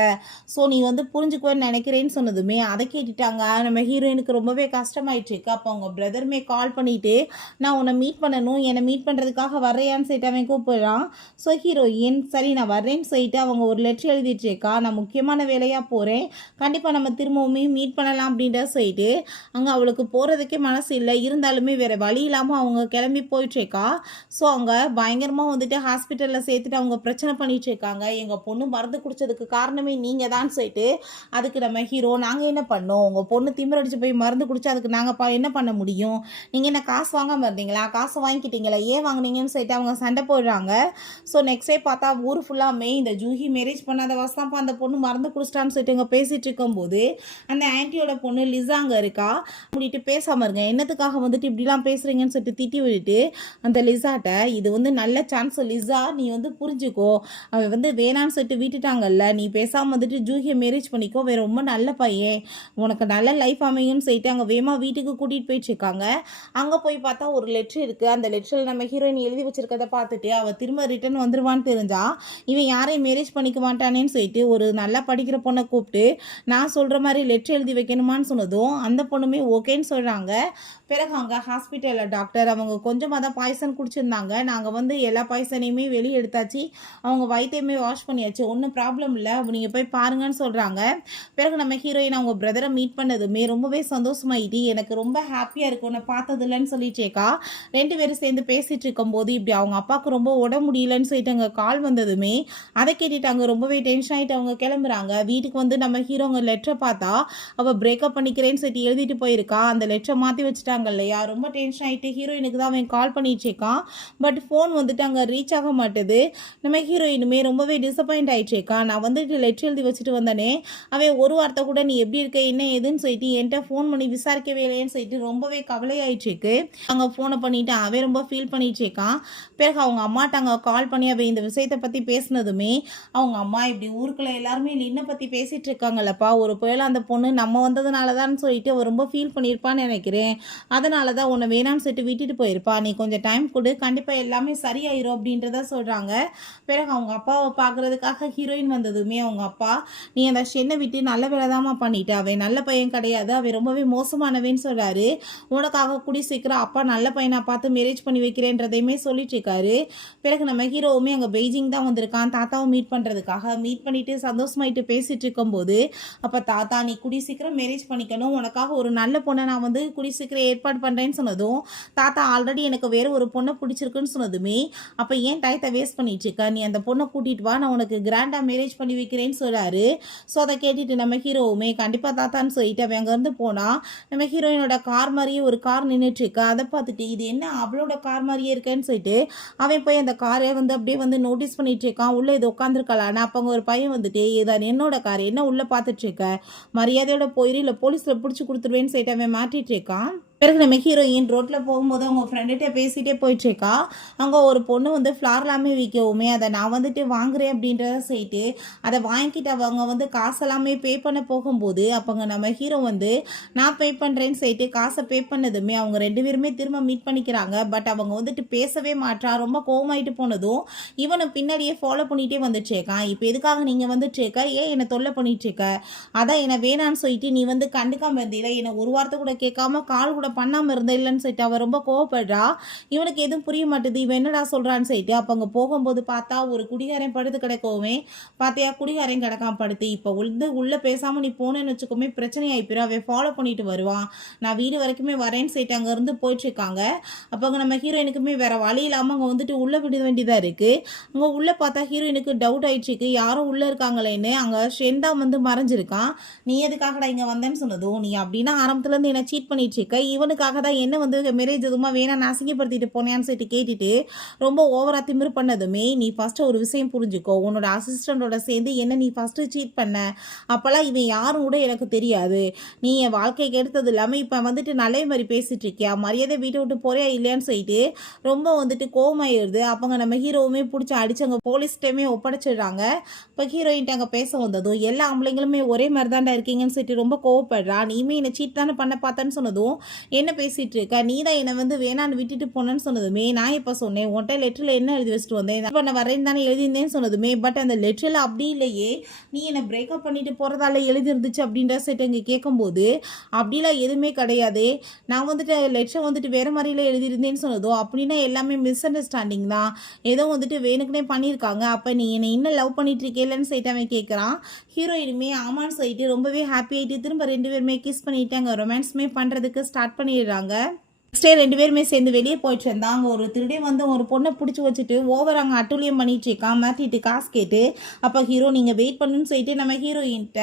ஸோ நீ வந்து புரிஞ்சுக்குவேன்னு நினைக்கிறேன்னு சொன்னதுமே அதை கேட்டுட்டாங்க. நம்ம ஹீரோயினுக்கு ரொம்பவே கஷ்டமாயிட்டு இருக்கு. அப்போ அவங்க பிரதருமே கால் பண்ணிட்டு நான் உன்னை மீட் பண்ணணும், என்னை மீட் பண்ணுறதுக்காக வர்றையான்னு சொல்லிட்டு அவன் கூப்பிடுறான். ஸோ ஹீரோயின் சரி நான் வர்றேன்னு சொல்லிட்டு அவங்க ஒரு லெட்டர் எழுதிட்டுருக்கா, நான் முக்கியமான வேலையாக போகிறேன், கண்டிப்பாக நம்ம திரும்பவுமே மீட் பண்ணலாம் அப்படின்ற சொல்லிட்டு அங்கே அவளுக்கு போகிறதுக்கே மனசு இல்லை, இருந்தாலுமே வேறு வழி இல்லாமல் அவங்க கிளம்பி போயிட்டுருக்கா. ஸோ அவங்க பயங்கரமாக வந்துட்டு ஹாஸ்பிட்டலில் சேர்த்துட்டு அவங்க பிரச்சனை பண்ணிகிட்ருக்காங்க. எங்கள் பொண்ணு மருந்து குடித்ததுக்கு காரணமே நீங்கள் தான் சொல்லிட்டு அதுக்கு நம்ம ஹீரோ நாங்கள் என்ன பண்ணோம், உங்கள் பொண்ணு திமிரடிச்சு போய் மருந்து குடிச்சு அதுக்கு நாங்கள் என்ன பண்ண முடியும், நீங்கள் என்ன காசு வாங்காமல் இருந்தீங்களா, காசு வாங்கிக்கிட்டீங்களா, ஏன் வாங்கினீங்கன்னு சொல்லிட்டு அவங்க சண்டை போடுறாங்க. ஸோ நெக்ஸ்ட் டே பார்த்தா ஊர் ஃபுல்லாமே இந்த ஜூஹி மேரேஜ் பண்ணாத வசதான்ப்பா அந்த பொண்ணு மறந்து குடிச்சிட்டான்னு சொல்லிட்டு இங்கே பேசிகிட்டு இருக்கும்போது அந்த ஆன்ட்டியோட பொண்ணு லிசா அங்கே இருக்கா. அப்படின்ட்டு பேசாமல் இருங்க, என்னத்துக்காக வந்துட்டு இப்படிலாம் பேசுகிறீங்கன்னு சொல்லிட்டு திட்டி விட்டுட்டு அந்த லிசாட்ட இது வந்து நல்ல சான்ஸ் லிசா, நீ வந்து புரிஞ்சுக்கோ, அவன் வந்து வேணான்னு சொல்லிட்டு விட்டுட்டாங்கல்ல, நீ பேசாமல் வந்துட்டு ஜூஹியை மேரேஜ் பண்ணிக்கோ, வேறு ரொம்ப நல்ல பையன், உனக்கு நல்ல லைஃப் அமையும்னு சொல்லிட்டு அங்கே வேமா வீட்டுக்கு கூட்டிகிட்டு போயிட்டுருக்காங்க. அங்கே போய் பார்த்தா ஒரு லெட்ரு இருக்குது. அந்த லெட்டரில் நம்ம ஹீரோயின் எழுதி வச்சிருக்கதை பார்த்துட்டு அவள் திரும்ப ரிட்டர்ன் வந்துடுவான்னு தெரிஞ்சா இவன் யாரையும் மேரேஜ் பண்ணிக்க மாட்டானேன்னு சொல்லிட்டு ஒரு நல்லா படிக்கிற பொண்ணை கூப்பிட்டு நான் சொல்கிற மாதிரி லெட்ரு எழுதி வைக்கணுமான்னு சொன்னதும் அந்த பொண்ணுமே ஓகேன்னு சொல்கிறாங்க. பிறகு அங்கே ஹாஸ்பிட்டலில் டாக்டர் அவங்க கொஞ்சமாக தான் பாய்சன் குடிச்சிருந்தாங்க, நாங்கள் வந்து எல்லா பாய்சனையுமே வெளியே எடுத்தாச்சு, அவங்க வயிற்றையுமே வாஷ் பண்ணியாச்சு, ஒன்றும் ப்ராப்ளம் இல்லை, நீங்கள் போய் பாருங்கன்னு சொல்கிறாங்க. பிறகு நம்ம ஹீரோயின் அவங்க பிரதரை மீட் பண்ணதுமே ரொம்பவே சந்தோஷமாயிட்டு எனக்கு ரொம்ப ஹாப்பியாக இருக்கும் உன்னை பார்த்ததில்லன்னு சொல்லிட்டேக்கா. 2 பேரும் சேர்ந்து பேசிகிட்டு இருக்கும்போது இப்படி அவங்க அப்பாவுக்கு ரொம்ப உடம்பு முடியலன்னு சொல்லிட்டு அங்கே கால் வந்ததுமே அதை கேட்டுட்டு அங்கே ரொம்பவே டென்ஷன் ஆகிட்டு அவங்க கிளம்புறாங்க. திரும்புகிறாங்க. வீட்டுக்கு வந்து நம்ம ஹீரோங்க லெட்டரை பார்த்தா அவள் பிரேக்கப் பண்ணிக்கிறேன்னு சொல்லிட்டு எழுதிட்டு போயிருக்கா. அந்த லெட்டரை மாற்றி வச்சுட்டாங்க இல்லையா. ரொம்ப டென்ஷன் ஆகிட்டு ஹீரோயினுக்கு தான் அவன் கால் பண்ணிட்டு இருக்கான். பட் ஃபோன் வந்துட்டு அங்கே ரீச் ஆக மாட்டுது. நம்ம ஹீரோயினுமே ரொம்பவே டிசப்பாயிண்ட் ஆகிடுச்சேக்கா. நான் வந்துட்டு லெட்டர் எழுதி வச்சுட்டு வந்தேனே, அவன் ஒரு வார்த்தை கூட நீ எப்படி இருக்க என்ன ஏதுன்னு சொல்லிட்டு என்கிட்ட ஃபோன் பண்ணி விசாரிக்கவே இல்லைன்னு சொல்லிட்டு ரொம்பவே கவலையாயிடுச்சுக்கு. அங்கே ஃபோனை பண்ணிவிட்டு அவன் ரொம்ப ஃபீல் பண்ணிடுச்சேக்கான். பிறகு அவங்க அம்மாட்ட அங்கே கால் பண்ணி அவன் இந்த விஷயத்தை பற்றி பேசினதுமே அவங்க அம்மா இப்படி ஊருக்குள்ள எல்லாருமே நின்ன பற்றி பேசிகிட்டு இருக்காங்கல்லப்பா, ஒரு புயல் அந்த பொண்ணு நம்ம வந்ததுனால தான் சொல்லிட்டு அவள் ரொம்ப ஃபீல் பண்ணியிருப்பான்னு நினைக்கிறேன். அதனால தான் உன்னை வேணான்னு சொல்லிட்டு விட்டுட்டு போயிருப்பா. நீ கொஞ்சம் டைம் கொடு, கண்டிப்பாக எல்லாமே சரியாயிரும் அப்படின்றத சொல்கிறாங்க. பிறகு அவங்க அப்பாவை பார்க்குறதுக்காக ஹீரோயின் வந்ததுமே அவங்க அப்பா, நீ அந்த ஷென்னை விட்டு நல்ல வேலை தாம்மா பண்ணிட்ட, அவன் நல்ல பையன் கிடையாது, அவன் ரொம்பவே மோசமானவன்னு சொல்கிறாரு. உனக்காக கூடி சீக்கிரம் அப்பா நல்ல பையனாக பார்த்து மேரேஜ் பண்ணி வைக்கிறேன்றதையுமே சொல்லிட்டு இருக்காரு. பிறகு நம்ம ஹீரோவுமே அங்கே பெய்ஜிங் தான் வந்திருக்கான் தாத்தாவை மீட் பண்ணுறதுக்காக. மீட் பண்ணிட்டு சந்தோஷமாயிட்டு பேசிட்டு இருக்கும்போது அப்போ தாத்தா நீ கூடி சீக்கிரம் மேரேஜ் பண்ணிக்கணும், உனக்காக ஒரு நல்ல பொண்ணை நான் வந்து கூடி சீக்கிரம் ஏற்பாடு பண்ணுறேன்னு சொன்னதும் தாத்தா ஆல்ரெடி எனக்கு வேறு ஒரு பொண்ணை பிடிச்சிருக்குன்னு சொன்னதுமே அப்போ ஏன் டயத்தை வேஸ்ட் பண்ணிட்டு இருக்க, நீ அந்த பொண்ணை கூட்டிகிட்டு வா, நான் உனக்கு கிராண்டாக மேரேஜ் பண்ணி வைக்கிறேன்னு சொல்கிறாரு. ஸோ அதை கேட்டுட்டு நம்ம ஹீரோவுமே கண்டிப்பாக தாத்தான்னு சொல்லிட்டு அவன் அங்கேருந்து போனால் நம்ம ஹீரோயினோட கார் மாதிரியே ஒரு கார் நின்றுட்டு இருக்கா. அதை பார்த்துட்டு இது என்ன அவளோட கார் மாதிரியே இருக்கேன்னு சொல்லிட்டு அவன் போய் அந்த காரை வந்து அப்படியே வந்து நோட்டீஸ் பண்ணிட்டு இருக்கான். உள்ளே இது உட்காந்துருக்கலான்னு அப்போ அங்கே ஒரு பையன் வந்துட்டு இதான் என்னோட கார், என்ன உள்ளே பார்த்துட்டு இருக்க, மரியாதையோட போயிரு இல்லை போலீஸில் பிடிச்சி கொடுத்துருவேன்னு சொல்லிட்டு அவன் மாட்டிட்டு இருக்கான். பிறகு நம்ம ஹீரோயின் ரோட்டில் போகும்போது அவங்க ஃப்ரெண்டுகிட்ட பேசிகிட்டே போயிட்டுருக்கா. அங்கே ஒரு பொண்ணு வந்து ஃப்ளார் எல்லாமே விற்கவுமே அதை நான் வந்துட்டு வாங்குறேன் அப்படின்றத சொல்லிட்டு அதை வாங்கிட்டு அவங்க வந்து காசெல்லாமே பே பண்ண போகும்போது அப்போங்க நம்ம ஹீரோ வந்து நான் பே பண்ணுறேன்னு சொல்லிட்டு காசை பே பண்ணதுமே அவங்க ரெண்டு பேருமே திரும்ப மீட் பண்ணிக்கிறாங்க. பட் அவங்க வந்துட்டு பேசவே மாட்டா. ரொம்ப கோவமாயிட்டு போனதும் இவனை பின்னாடியே ஃபாலோ பண்ணிகிட்டே வந்துட்டுருக்கான். இப்போ எதுக்காக நீங்கள் வந்துட்டுருக்க, ஏன் என்னை தொல்லை பண்ணிட்டுருக்க, அதான் என்னை வேணான்னு சொல்லிட்டு நீ வந்து கண்டுக்காம இருந்தீல, என்னை ஒரு வார்த்தை கூட கேட்காம கால் கூட பண்ணாமல் இருந்த இல்லைன்னு சொல்லிட்டு அவள் ரொம்ப கோவப்படுறா. இவனுக்கு எதுவும் புரிய மாட்டுது, இவன் என்னடா சொல்கிறான்னு சொல்லிட்டு அப்போ அங்கே போகும்போது பார்த்தா ஒரு குடிகாரன் படுத்து கிடக்கவுமே பார்த்தியா குடிகாரன் கிடக்காம படுத்து. இப்போ உள்ளே பேசாமல் நீ போனேன்னு வச்சுக்கோமே பிரச்சனை ஆகிப்பிடும். அவன் ஃபாலோ பண்ணிட்டு வருவான், நான் வீடு வரைக்குமே வரேன்னு சொல்லிட்டு அங்கேருந்து போயிட்டுருக்காங்க. அப்போ அங்கே நம்ம ஹீரோயினுக்குமே வேறு வழி இல்லாமல் அங்கே வந்துட்டு உள்ளே விட வேண்டியதாக இருக்குது. அங்கே உள்ளே பார்த்தா ஹீரோயினுக்கு டவுட் ஆயிடுச்சுக்கு, யாரும் உள்ளே இருக்காங்களேன்னு. அங்கே ஷென்தா வந்து மறைஞ்சிருக்கான். நீ எதுக்காகடா இங்கே வந்தேன்னு சொன்னதும் நீ அப்படின்னா ஆரம்பத்துலேருந்து என்னை சீட் பண்ணிட்டு இருக்க, இவனுக்காக தான் என்ன வந்து மேரேஜ் எதுவுமா வேணாம் அசிங்கப்படுத்திட்டு போனேன்னு சொல்லிட்டு கேட்டுட்டு ரொம்ப ஓவராக திமிரு பண்ணதுமே நீ ஃபஸ்ட்டு ஒரு விஷயம் புரிஞ்சுக்கோ, உன்னோட அசிஸ்டண்டோட சேர்ந்து என்ன நீ ஃபஸ்ட்டு சீட் பண்ண, அப்போல்லாம் இவன் யாரும் கூட எனக்கு தெரியாது, நீ என் வாழ்க்கைக்கு எடுத்தது இல்லாமல் இப்போ வந்துட்டு நல்ல மாதிரி பேசிகிட்டு இருக்கியா, மரியாதை வீட்டை விட்டு போறியா இல்லையான்னு சொல்லிட்டு ரொம்ப வந்துட்டு கோவமாயிருது. அப்போங்க நம்ம ஹீரோவுமே பிடிச்சி அடிச்சவங்க போலீஸ்கிட்டமே ஒப்படைச்சிடுறாங்க. இப்போ ஹீரோயின்ட்டு அங்கே பேச வந்ததும் எல்லா ஆம்பளைங்களுமே ஒரே மாதிரி தாண்டா இருக்கீங்கன்னு சொல்லிட்டு ரொம்ப கோவப்படுறா. நீயுமே என்னை சீட் தானே பண்ண பார்த்தேன்னு சொன்னதும் என்ன பேசிகிட்டு இருக்க, நீ தான் என்னை வந்து வேணான்னு விட்டுட்டு போனேன்னு சொன்னதுமே நான் இப்போ சொன்னேன் உன்ட்ட லெட்டரில் என்ன எழுதி வச்சுட்டு வந்தேன் பண்ண வரேன்னு தானே எழுதியிருந்தேன்னு சொன்னதுமே பட் அந்த லெட்டரில் அப்படி இல்லையே, நீ என்னை பிரேக்கப் பண்ணிட்டு போகிறதால எழுதிருந்துச்சு அப்படின்ற செட்டு இங்கே கேட்கும்போது அப்படிலாம் எதுவுமே கிடையாது, நான் வந்துட்டு லெட்டரை வந்துட்டு வேறு மாதிரில எழுதியிருந்தேன்னு சொன்னதோ அப்படின்னா எல்லாமே மிஸ் அண்டர்ஸ்டாண்டிங் தான், ஏதோ வந்துட்டு வேணுக்குனே பண்ணியிருக்காங்க, அப்போ நீ என்னை இன்னும் லவ் பண்ணிட்டு இருக்கேன்னு சொல்லிட்டு அவன் கேட்குறான். ஹீரோயினுமே ஆமான்னு சொல்லிட்டு ரொம்பவே ஹாப்பி ஆகிட்டு திரும்ப ரெண்டு பேருமே கிஸ் பண்ணிட்டு அங்கே ரொமான்ஸுமே பண்ணுறதுக்கு ஸ்டார்ட் பண்ணிடுறாங்க. நெக்ஸ்டே ரெண்டு பேருமே சேர்ந்து வெளியே போயிட்டு இருந்தாங்க. ஒரு திருடே வந்து ஒரு பொண்ணை பிடிச்சி வச்சுட்டு ஓவர் அங்கே அட்டூழியம் பண்ணிட்டு இருக்கான். மாற்றிட்டு காசு கேட்டு அப்போ ஹீரோ நீங்கள் வெயிட் பண்ணுன்னு சொல்லிட்டு நம்ம ஹீரோயின்ட்ட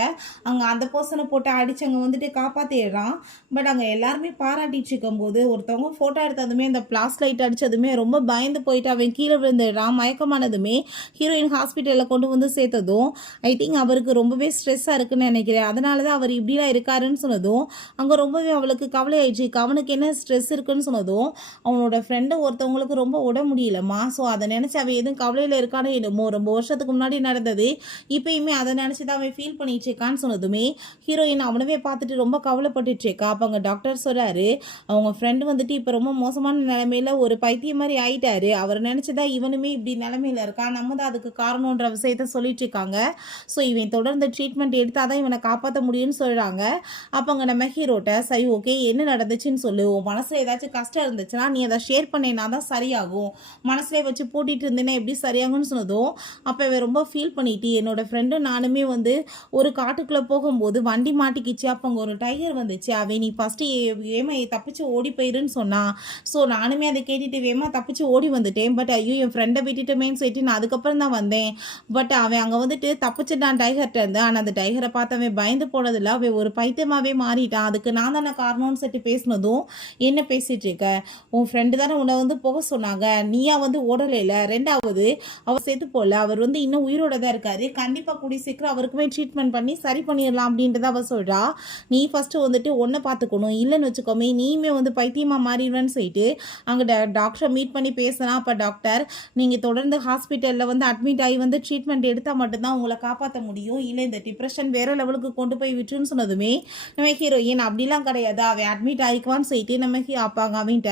அங்கே அந்த பர்சனை போட்டு அடிச்சு அங்கே வந்துட்டு காப்பாற்றிடுறான். பட் அங்கே எல்லாருமே பாராட்டிட்டு இருக்கும்போது ஒருத்தவங்க ஃபோட்டோ எடுத்ததுமே அந்த பிளாஸ் லைட் அடித்ததுமே ரொம்ப பயந்து போயிட்டு அவன் கீழே விழுந்துடுறான். மயக்கமானதுமே ஹீரோயின் ஹாஸ்பிட்டலில் கொண்டு வந்து சேர்த்ததும் ஐ திங்க் அவருக்கு ரொம்பவே ஸ்ட்ரெஸ்ஸாக இருக்குன்னு நினைக்கிறேன், அதனால தான் அவர் இப்படிலாம் இருக்காருன்னு சொன்னதும் அங்கே ரொம்பவே அவளுக்கு கவலை ஆயிடுச்சு. அவனுக்கு என்ன ஸ்ட்ரெஸ் இருக்குன்னு சொன்னதும் அவனோட ஃப்ரெண்டு ஒருத்தவங்களுக்கு ரொம்ப உட முடியலம்மா, ஸோ அதை நினச்சி அவன் எதுவும் கவலையில் இருக்கானே என்னமோ, ரொம்ப வருஷத்துக்கு முன்னாடி நடந்தது இப்பயுமே அதை நினச்சி தான் அவன் ஃபீல் பண்ணிட்டு இருக்கான்னு சொன்னதுமே ஹீரோயின் அவனவே பார்த்துட்டு ரொம்ப கவலைப்பட்டுட்டு இருக்கா. அப்போ அங்கே டாக்டர் சொல்கிறாரு அவங்க ஃப்ரெண்டு வந்துட்டு இப்போ ரொம்ப மோசமான நிலைமையில ஒரு பைத்தியம் மாதிரி ஆயிட்டாரு, அவர் நினச்சிதான் இவனுமே இப்படி நிலைமையில இருக்கான், நம்ம தான் அதுக்கு காரணன்ற விஷயத்த சொல்லிட்டு இருக்காங்க. ஸோ இவன் தொடர்ந்து ட்ரீட்மெண்ட் எடுத்தால் தான் இவனை காப்பாற்ற முடியும்னு சொல்கிறாங்க. அப்போ அங்கே நம்ம ஹீரோட்ட சரி ஓகே என்ன நடந்துச்சுன்னு சொல்லு, உன் மனசில் ஏதாச்சும் கஷ்டம் இருந்துச்சுன்னா நீ அதை ஷேர் பண்ணேன்னா தான் சரியாகும், மனசுலேயே வச்சு பூட்டிட்டு இருந்தேன்னா எப்படி சரியாகும்னு சொன்னதும் அப்போ இவன் ரொம்ப ஃபீல் பண்ணிட்டு என்னோட ஃப்ரெண்டும் நானுமே வந்து ஒரு காட்டுக்குள்ளே போகும்போது வண்டி மாட்டிக்கிச்சு, அப்போ அங்கே ஒரு டைகர் வந்துச்சு, அவன் நீ ஃபஸ்ட்டு வேமா தப்பிச்சு ஓடி போயிருன்னு சொன்னான். ஸோ நானுமே அதை கேட்டுட்டு வேமா தப்பிச்சு ஓடி வந்துட்டேன். பட் ஐயோ என் ஃப்ரெண்டை விட்டுட்டுமேன்னு சொல்லிட்டு நான் அதுக்கப்புறம் தான் வந்தேன். பட் அவன் அங்கே வந்துட்டு தப்பிச்சுட்டான் டைகர்கிட்ட இருந்து. ஆனால் அந்த டைகரை பார்த்து அவன் பயந்து போனதில்லை, அவன் ஒரு பைத்தியமாகவே மாறிட்டான், அதுக்கு நான் தானே காரணம்னு சொல்லிட்டு பேசினதும் என்ன பேசிட்டு இருக்க, உன் ஃப்ரெண்டு தானே உன்னை வந்து போக சொன்னாங்க, நீயா வந்து ஓடலைல, ரெண்டாவது அவர் செத்து போல, அவர் வந்து இன்னும் உயிரோட தான் இருக்காரு, கண்டிப்பாக கூடிய சீக்கிரம் அவருக்குமே ட்ரீட்மெண்ட் பண்ணி சரி பண்ணிடலாம் அப்படின்றத அவள் சொல்கிறா. நீ ஃபஸ்ட்டு வந்துட்டு ஒன்றை பார்த்துக்கணும், இல்லைன்னு வச்சுக்கோமே நீயுமே வந்து பைத்தியமாக மாறிடுவேன்னு சொல்லிட்டு அங்கே டாக்டரை மீட் பண்ணி பேசினா. அப்போ டாக்டர் நீங்கள் தொடர்ந்து ஹாஸ்பிட்டலில் வந்து அட்மிட் ஆகி வந்து ட்ரீட்மெண்ட் எடுத்தால் மட்டும்தான் உங்களை காப்பாற்ற முடியும், இல்லை இந்த டிப்ரெஷன் வேறு லெவலுக்கு கொண்டு போய் விட்டுருன்னு சொன்னதுமே நம்ம ஹீரோயின் அப்படிலாம் கிடையாது, அவன் அட்மிட் ஆகிக்குவான்னு சொல்லிட்டு நம்ம அப்பாங்க அவன்கிட்ட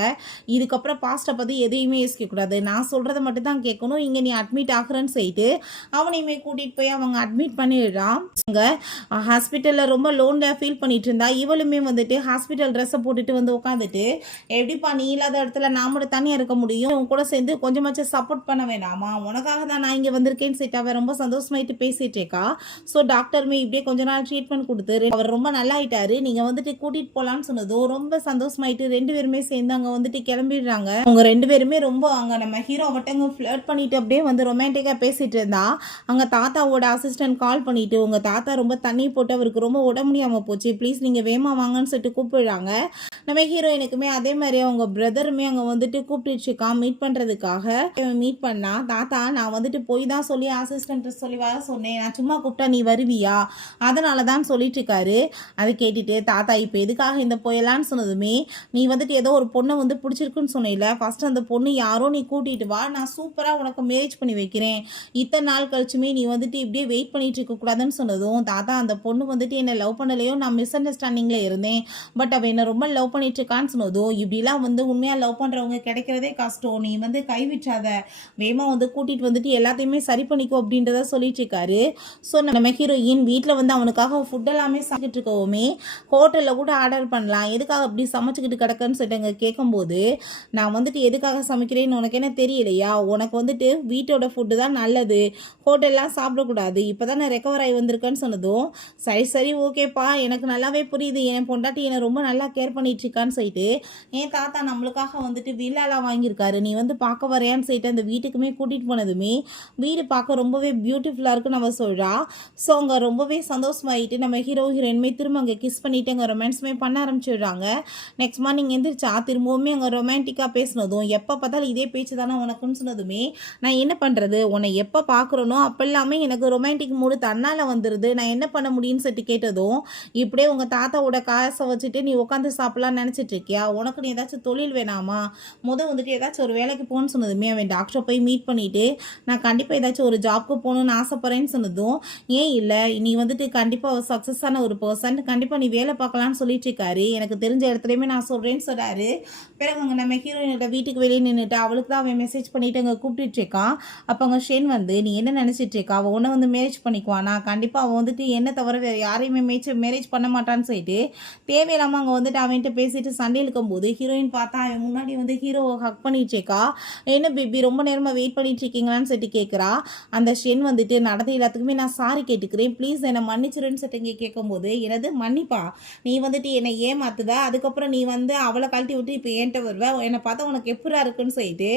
இதுக்கப்புறம் பாஸ்ட்டை பற்றி எதையுமே யோசிக்கக்கூடாது, நான் சொல்கிறத மட்டும் தான் கேட்கணும், இங்கே நீ அட்மிட் ஆகுறன்னு சொல்லிட்டு அவனையுமே கூட்டிகிட்டு போய் அவங்க அட்மிட் பண்ணிடுறான். அங்கே ஹாஸ்பிட்டலில் ரொம்ப லோன்லியாக ஃபீல் பண்ணிட்டு இருந்தா. இவளுமே வந்துட்டு ஹாஸ்பிட்டல் ட்ரெஸ்ஸை போட்டுட்டு வந்து உட்காந்துட்டு எப்படிப்பா நீ இல்லாத இடத்துல நான் மட்டும் தனியாக இருக்க முடியும், உன் கூட சேர்ந்து கொஞ்சமாச்சும் சப்போர்ட் பண்ண வேண்டாமா, உனக்காக தான் நான் இங்கே வந்திருக்கேன்னு சொல்லிட்டு அவன் ரொம்ப சந்தோஷமாயிட்டு பேசிட்டு இருக்கா. ஸோ டாக்டருமே இப்படியே கொஞ்ச நாள் ட்ரீட்மெண்ட் கொடுத்து அவர் ரொம்ப நல்லா ஆயிட்டாரு, நீங்கள் வந்துட்டு கூட்டிகிட்டு போகலான்னு சொன்னதும் ரொம்ப சந்தோஷமாயிட்டு ரெண்டு பேருமே சேர்ந்து அங்கே வந்துட்டு கிளம்பிடுறாங்க. அவங்க ரெண்டு பேருமே ரொம்ப அங்கே நம்ம ஹீரோ அவட்டங்க ஃப்ளர்ட் பண்ணிட்டு அப்படியே வந்து ரொமான்டிக்காக பேசிட்டு இருந்தா. அங்கே தாத்தாவோட அசிஸ்டன்ட் கால் பண்ணிட்டு உங்கள் தாத்தா ரொம்ப தண்ணி போட்டு அவருக்கு ரொம்ப உடம்பு முடியாமல் போச்சு, ப்ளீஸ் நீங்கள் வேமா வாங்கன்னு சொல்லிட்டு கூப்பிடுறாங்க. நம்ம ஹீரோயினுக்குமே அதே மாதிரி அவங்க பிரதருமே அங்கே வந்துட்டு கூப்பிட்டுருக்கான் மீட் பண்ணுறதுக்காக. மீட் பண்ணா தாத்தா நான் வந்துட்டு போய் தான் சொல்லி அசிஸ்டன்ட் சொல்லி வர சொன்னேன், நான் சும்மா கூப்பிட்டா நீ வருவியா, அதனால தான் சொல்லிட்டு இருக்காரு. அதை கேட்டுட்டு தாத்தா இப்போ எதுக்காக இந்த போயலான்னு சொன்னதுமே நீ வந்துட்டு ஏதோ ஒரு பொண்ணை வந்து பிடிச்சிருக்குன்னு சொன்னில, ஃபஸ்ட்டு அந்த பொண்ணு யாரோ நீ கூட்டிகிட்டு வா, நான் சூப்பராக உனக்கு மேரேஜ் பண்ணி வைக்கிறேன், இத்தனை நாள் கழிச்சுமே நீ வந்துட்டு இப்படியே வெயிட் பண்ணிட்டு இருக்கக்கூடாதுன்னு சொன்னதும் தாத்தா அந்த பொண்ணு வந்துட்டு என்னை லவ் பண்ணலையோ, நான் மிஸ் அண்டர்ஸ்டாண்டிங்கில் இருந்தேன், பட் அவள் என்னை ரொம்ப லவ் பண்ணிட்டு இருக்கான்னு சொன்னதும் இப்படிலாம் வந்து உண்மையாக லவ் பண்ணுறவங்க கிடைக்கிறதே கஷ்டம், நீ வந்து கைவிட்டாத, வேகமாக வந்து கூட்டிகிட்டு வந்துட்டு எல்லாத்தையுமே சரி பண்ணிக்கோ அப்படின்றத சொல்லிட்டு இருக்காரு. ஸோ நம்ம ஹீரோயின் வீட்டில் வந்து அவனுக்காக ஃபுட் எல்லாமே சாப்பிட்டு இருக்கவுமே ஹோட்டலில் கூட ஆர்டர் பண்ணலாம், எதுக்காக அப்படி சமைச்சிக்கிட்டு கிடக்குன்னு சொல்லிட்டு அங்கே கேட்கும்போது நான் வந்துட்டு எதுக்காக சமைக்கிறேன்னு உனக்கு என்ன தெரியலையா, உனக்கு வந்துட்டு வீட்டோட ஃபுட்டு தான் நல்லது, ஹோட்டல்லாம் சாப்பிடக்கூடாது, இப்போ தான் நான் ரெக்கவர் ஆகி வந்திருக்கேன்னு சொன்னதும் சரி சரி ஓகேப்பா எனக்கு நல்லாவே புரியுது, என் பொண்டாட்டி என்னை ரொம்ப நல்லா கேர் பண்ணிட்டு இருக்கான்னு சொல்லிட்டு என் தாத்தா நம்மளுக்காக வந்துட்டு வில்லாலாம் வாங்கியிருக்காரு, நீ வந்து பார்க்க வரையான்னு சொல்லிட்டு அந்த வீட்டுக்குமே கூட்டிகிட்டு போனதுமே வீடு பார்க்க ரொம்பவே பியூட்டிஃபுல்லாக இருக்குன்னு அவள் சொல்கிறா. ஸோ அங்கே ரொம்பவே சந்தோஷமாயிட்டு நம்ம ஹீரோயின்மே திரும்ப அங்கே கிஸ் பண்ணிவிட்டு அங்கே ரொமான்ஸுமே பண்ண ஆரம்பிச்சிடுறாங்க. நெக்ஸ்ட் மார்னிங் எந்திரிச்சா திரும்பவுமே அங்கே ரொமான்டிக்காக பேசினதும் எப்போ பார்த்தாலும் இதே பேச்சு தானே உனக்குன்னு சொன்னதுமே நான் என்ன பண்ணுறது, உன்னை எப்போ பார்க்குறனோ அப்போல்லாமே எனக்கு ரொமான்டிக் மூடு தன்னால் வந்துடுது, நான் என்ன பண்ண முடியும்னு சொல்லிட்டு கேட்டதும் இப்படியே உங்கள் தாத்தாவோட காசை வச்சுட்டு நீ உட்காந்து சாப்பிட்லான்னு நினச்சிட்டு இருக்கியா, உனக்கு நீ ஏதாச்சும் தொழில் வேணாமா, வந்துட்டு ஏதாச்சும் ஒரு வேலைக்கு போகணுன்னு சொன்னதுமே அவன் டாக்டரை போய் மீட் பண்ணிவிட்டு நான் கண்டிப்பாக ஏதாச்சும் ஒரு ஜாப்க்கு போகணுன்னு ஆசைப்பட்றேன்னு சொன்னதும் ஏன் இல்லை நீ வந்துட்டு கண்டிப்பாக சக்ஸஸான ஒரு பர்சன், கண்டிப்பாக நீ வேலை பார்க்கலான்னு சொல்லிட்டு இருக்காரு, எனக்கு தெரிஞ்ச இடத்துலையுமே நான் சொல்கிறேன்னு சொல்கிறாரு. பிறகு அங்கே நம்ம ஹீரோயினோட வீட்டுக்கு வெளியே நின்றுட்டு அவளுக்கு தான் அவன் மெசேஜ் பண்ணிவிட்டு அங்கே கூப்பிட்டு இருக்கான். அப்போ அங்கே ஷேன் வந்து நீ என்ன நினச்சிட்டு இருக்கா, அவள் ஒன்று வந்து மேரேஜ் பண்ணிக்குவானா, கண்டிப்பாக அவன் வந்துட்டு என்ன தவிர வேறு யாரையுமே மேரேஜ் பண்ண மாட்டான்னு சொல்லிட்டு தேவையில்லாமல் அங்கே வந்துட்டு அவன்கிட்ட பேசிட்டு சண்டை இருக்கும்போது ஹீரோயின் பார்த்தா அவன் முன்னாடி வந்து ஹீரோவை ஹக் பண்ணிட்டு இருக்கா. என்ன பேபி ரொம்ப நேரமாக வெயிட் பண்ணிட்டு இருக்கீங்களான்னு சொல்லிட்டு கேட்குறா. அந்த ஷென் வந்துட்டு நடந்த எல்லாத்துக்குமே நான் சாரி கேட்டுக்கிறேன், ப்ளீஸ் என்னை மன்னிச்சிருன்னு சொல்லிட்டு இங்கே கேட்கும்போது எனது மன்னிப்பா, நீ வந்துட்டு என்னை ஏமாத்துவ, அதுக்கப்புறம் நீ வந்து அவளை கழட்டி விட்டு இப்போ என்கிட்ட வருவ, என்னை பார்த்தா உனக்கு எப்படா இருக்குன்னு சொல்லிட்டு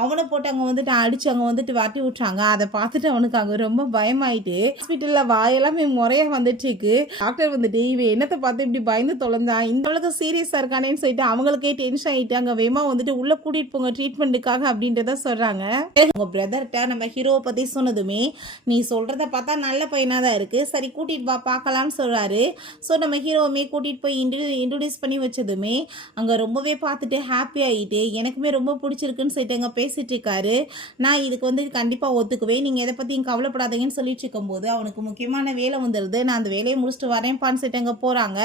அவனை போட்டு அங்கே வந்துட்டு அடிச்சு அங்கே வந்துட்டு வாட்டி விட்றாங்க. அதை பார்த்துட்டு அவனுக்கு அங்கே ரொம்ப பயமாயிட்டு ஹாஸ்பிட்டலில் வாயெல்லாமே முறையாக வந்துட்டு இருக்கு. டாக்டர் வந்துட்டு இவன் என்னத்தை பார்த்து இப்படி பயந்து தொலைந்தான், இந்த அளவுக்கு சீரியஸாக இருக்கானேன்னு சொல்லிட்டு அவங்களுக்கே டென்ஷன் ஆகிட்டு அங்கே வேமா வந்துட்டு உள்ளே கூட்டிகிட்டு போங்க ட்ரீட்மெண்ட்டுக்காக அப்படின்றத சொல்கிறாங்க. உங்கள் பிரதர்கிட்ட நம்ம ஹீரோவை பற்றி சொன்னதுமே நீ சொல்கிறத பார்த்தா நல்ல பையனாக தான் இருக்குது, சரி கூட்டிகிட்டு வா பார்க்கலான்னு சொல்கிறாரு. ஸோ நம்ம ஹீரோவுமே கூட்டிகிட்டு போய் இன்ட்ரடியூஸ் பண்ணி வச்சதுமே அங்கே ரொம்பவே பார்த்துட்டு ஹாப்பி ஆகிட்டு எனக்குமே ரொம்ப பிடிச்சிருக்குன்னு சொல்லிட்டு அங்கே பேசிகிட்டு இருக்காரு. நான் இதுக்கு வந்து கண்டிப்பாக ஒத்துக்குவேன், நீங்கள் எதை பற்றியும் கவலைப்படாதீங்கன்னு சொல்லிட்டு இருக்கும்போது அவனுக்கு முக்கியமான வேலை வந்துடுது. நான் அந்த வேலையை முடிச்சுட்டு வரேன்ப்பான்னு சொல்லிட்டு அங்கே போகிறாங்க.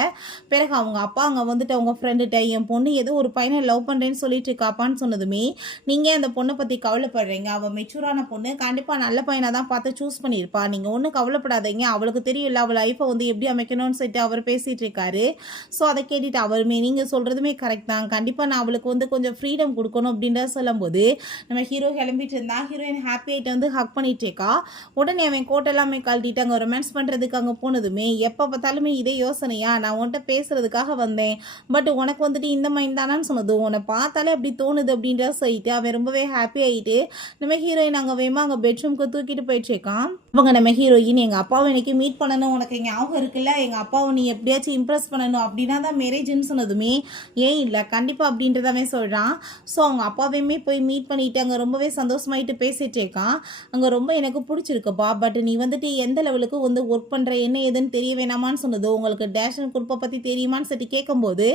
பிறகு அவங்க அப்பா அங்கே வந்துட்டு அவங்க ஃப்ரெண்டுகிட்ட என் பொண்ணு ஏதோ ஒரு பையனை லவ் பண்ணுறேன்னு சொல்லிட்டு இருக்காப்பான்னு சொன்னதுமே நீங்கள் அந்த பொண்ணை பற்றி கவலைப்படுறீங்க, அவள் மெச்சூரான பொண்ணு, கண்டிப்பாக நல்ல பையனை தான் பார்த்து சூஸ் பண்ணியிருப்பா, நீங்கள் ஒன்றும் கவலைப்படாதீங்க, அவளுக்கு தெரியும் இல்லை அவள் லைஃப்பை வந்து எப்படி அமைக்கணும்னு சொல்லிட்டு அவர் பேசிகிட்டு இருக்காரு. ஸோ அதை கேட்டுட்டு அவருமே நீங்கள் சொல்கிறதுமே கரெக்ட் கரெக்ட் தான், கண்டிப்பாக நான் அவளுக்கு வந்து கொஞ்சம் ஃப்ரீடம் கொடுக்கணும் அப்படின்றத சொல்லும்போது நம்ம ஹீரோ கிளம்பிட்டு இருந்தா ஹீரோயின் ஹாப்பி ஆகிட்டு வந்து ஹக் பண்ணிட்டேக்கா. உடனே அவன் கோட் எல்லாமே கழட்டிட்டு அங்கே ரொமான்ஸ் பண்ணுறதுக்கு அங்கே போனதுமே எப்போ பார்த்தாலுமே இதே யோசனையா, நான் உன்கிட்ட பேசுறதுக்காக வந்தேன், பட் உனக்கு வந்துட்டு இந்த மைண்ட் தானான்னு சொன்னது, உன்னை பார்த்தாலே அப்படி தோணுது அப்படின்ற சொல்லிட்டு அவன் ரொம்பவே ஹாப்பி ஆகிட்டு நம்ம ஹீரோயின் அங்கே வேமா அங்கே பெட்ரூம்க்கு தூக்கிட்டு போயிட்டுருக்கான். அவங்க நம்ம ஹீரோயின் எங்கள் அப்பாவை இன்னைக்கு மீட் பண்ணணும், உனக்கு ஞாபகம் இருக்குல்ல, எங்கள் அப்பாவை நீ எப்படியாச்சும் இம்ப்ரெஸ் பண்ணணும் அப்படின்னா தான் மேரேஜ்னு சொன்னதுமே ஏன் இல்லை கண்டிப்பாக அப்படின்றதாவே சொல்கிறான். ஸோ அவங்க அப்பாவையுமே போய் மீட் பண்ணிட்டு அங்கே ரொம்பவே சந்தோஷமாயிட்டு பேசிகிட்டே இருக்கான். அங்கே ரொம்ப எனக்கு பிடிச்சிருக்குப்பா, பட் நீ வந்துட்டு எந்த லெவலுக்கு வந்து ஒர்க் பண்ணுற என்ன ஏதுன்னு தெரிய வேணாமான்னு சொன்னதோ, உங்களுக்கு டேஷன் குரூப்பை பற்றி தெரியுமான்னு சொல்லி கேட்கும்போது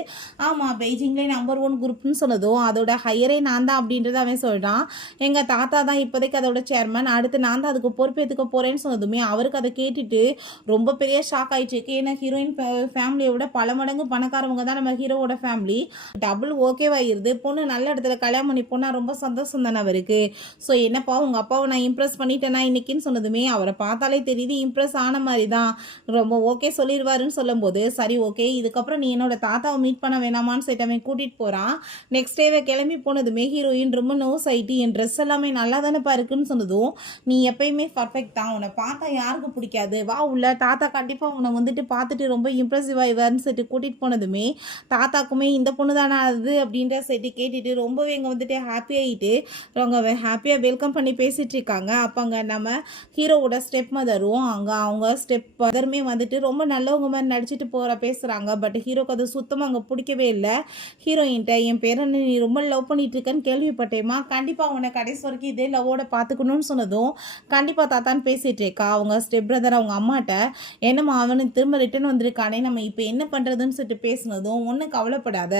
ஆமாம் பெய்ஜிங்லேயே நம்பர் 1 குரூப்னு சொன்னதோ அதோட ஹையரே நான் தான் அப்படின்றத அவன் சொல்கிறான். எங்கள் தாத்தா தான் இப்போதைக்கு அதோட சேர்மன், அடுத்து நான் தான் அதுக்கு பொறுப்பேற்றுக்க போகிறேன்னு சொன்னதுமே அவருக்கு அதை கேட்டுட்டு ரொம்ப பெரிய ஷாக் ஆகிட்டு. ஏன்னா ஹீரோயின் ஃபேமிலியை விட பல மடங்கு பணக்காரவங்க தான் நம்ம ஹீரோவோட ஃபேமிலி. டபுள் ஓகேவாயிருது, பொண்ணு நல்ல இடத்துல கல்யாணம் பண்ணி போனால் ரொம்ப சந்தோஷம் தானே அவருக்கு. ஸோ என்னப்பா உங்கள் அப்பாவை நான் இம்ப்ரெஸ் பண்ணிட்டேன்னா இன்னைக்குன்னு சொன்னதுமே அவரை பார்த்தாலே தெரியுது இம்ப்ரெஸ் ஆன மாதிரி தான், ரொம்ப ஓகே சொல்லிடுவாருன்னு சொல்லும்போது சரி ஓகே இதுக்கப்புறம் நீ என்னோட தாத்தாவை மீட் பண்ண வேணாமான்னு சொல்லிட்டு அவன் கூட்டிகிட்டு போகிறான். நெக்ஸ்ட் டேவை கிளம்பி போனதுமே ஹீரோயின் ரொம்ப நோஸ் ஆகிட்டு என் ட்ரெஸ் எல்லாமே நல்லா தானேப்பா இருக்குன்னு சொன்னதும் நீ எப்பயுமே பர்ஃபெக்ட் தான், உன்னை பார்த்தா யாருக்கு பிடிக்காது, வா உள்ள தாத்தா கண்டிப்பாக உன்னை வந்துட்டு பார்த்துட்டு ரொம்ப இம்ப்ரெசிவ் ஆயிவார்னு சொல்லிட்டு கூட்டிகிட்டு போனதுமே தாத்தாக்குமே இந்த பொண்ணு தானே அது அப்படின்ற சொல்லிட்டு கேட்டுட்டு ரொம்பவே இங்கே வந்துட்டு ஹாப்பி ஆகிட்டு அவங்க ஹாப்பியாக வெல்கம் பண்ணி பேசிகிட்டு இருக்காங்க. அப்போ அங்கே நம்ம ஹீரோவோட ஸ்டெப் மதரும் அவங்க ஸ்டெப் மதருமே வந்துட்டு ரொம்ப நல்லவங்க மாதிரி நடிச்சிட்டு பேசுகிறாங்க. பட் ஹீரோக்கு அது சுத்தமாக அங்கே பிடிக்கவே இல்லை. ஹீரோயின்ட்ட என் பேரை நீ ரொம்ப லவ் பண்ணிட்டு இருக்கேன்னு கேள்விப்பட்டேம்மா, கண்டிப்பாக அவனை கடைசி வரைக்கும் இதே லவ்வோட பார்த்துக்கணும்னு சொன்னதும் கண்டிப்பாக தாத்தான்னு பேசிகிட்டு இருக்கா. அவங்க ஸ்டெப் பிரதர் அவங்க அம்மாட்ட என்னம்மா அவனுக்கு திரும்ப ரிட்டர்ன் வந்திருக்கானே நம்ம இப்போ என்ன பண்ணுறதுன்னு சொல்லிட்டு பேசினதும் ஒன்றும் கவலைப்படாத,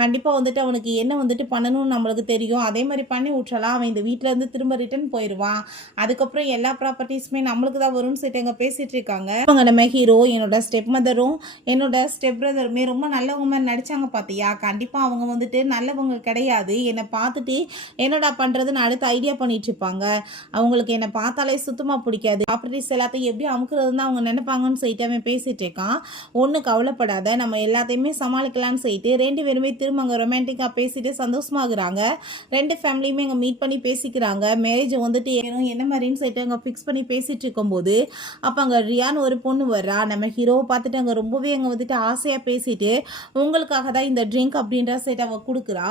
கண்டிப்பாக வந்துட்டு அவனுக்கு என்ன வந்துட்டு பண்ணணும்னு நம்மளுக்கு தெரியும், அதே மாதிரி பண்ணி விட்டுறலாம், அவன் இந்த வீட்டிலேருந்து திரும்ப ரிட்டர்ன் போயிடுவான், அதுக்கப்புறம் எல்லா ப்ராப்பர்ட்டிஸுமே நம்மளுக்கு தான் வரும்னு சொல்லிட்டு அங்கே பேசிகிட்டு இருக்காங்க. அவங்க நம்ம ஹீரோ என்னோட ஸ்டெப் மதரும் என்னோட ஸ்டெப் பிரதருமே ரொம்ப நல்லவங்க மாதிரி நடித்தாங்க பார்த்தியா, கண்டிப்பாக அவங்க வந்துட்டு நல்லவங்க கிடையாது, என்னை பார்த்துட்டு என்னடா பண்ணுறதுன்னு அடுத்து ஐடியா பண்ணிட்டு இருப்பாங்க, அவங்களுக்கு என்னை பார்த்தாலே சுத்தமாக பிடிக்காது, ப்ராப்பர்ட்டிஸ் எல்லாத்தையும் எப்படி அமுக்குறதுன்னு அவங்க நினைப்பாங்கன்னு சொல்லிட்டு அவன் பேசிகிட்டு இருக்கான். ஒன்றும் கவலைப்படாத நம்ம எல்லாத்தையுமே சமாளிக்கலான்னு சொல்லிட்டு 2 பேருமே திரும்ப அங்கே ரொமான்டிக்காக பேசிட்டு சந்தோஷமாகறாங்க. 2 ஃபேமிலியுமே அங்கே மீட் பண்ணி பேசிக்கிறாங்க. மேரேஜ் வந்துட்டு என்ன மாதிரின்னு சொல்லிட்டு அங்கே ஃபிக்ஸ் பண்ணி பேசிகிட்டு இருக்கும்போது அப்போ அங்கே ரியான்னு ஒரு பொண்ணு வர்றா. நம்ம ஹீரோவை பார்த்துட்டு அங்கே ரொம்பவே அங்கே வந்துட்டு ஆசையாக பேசிட்டு உங்களுக்காக தான் இந்த ட்ரிங்க் அப்படின்ற சொல்லிட்டு அவள் கொடுக்குறா.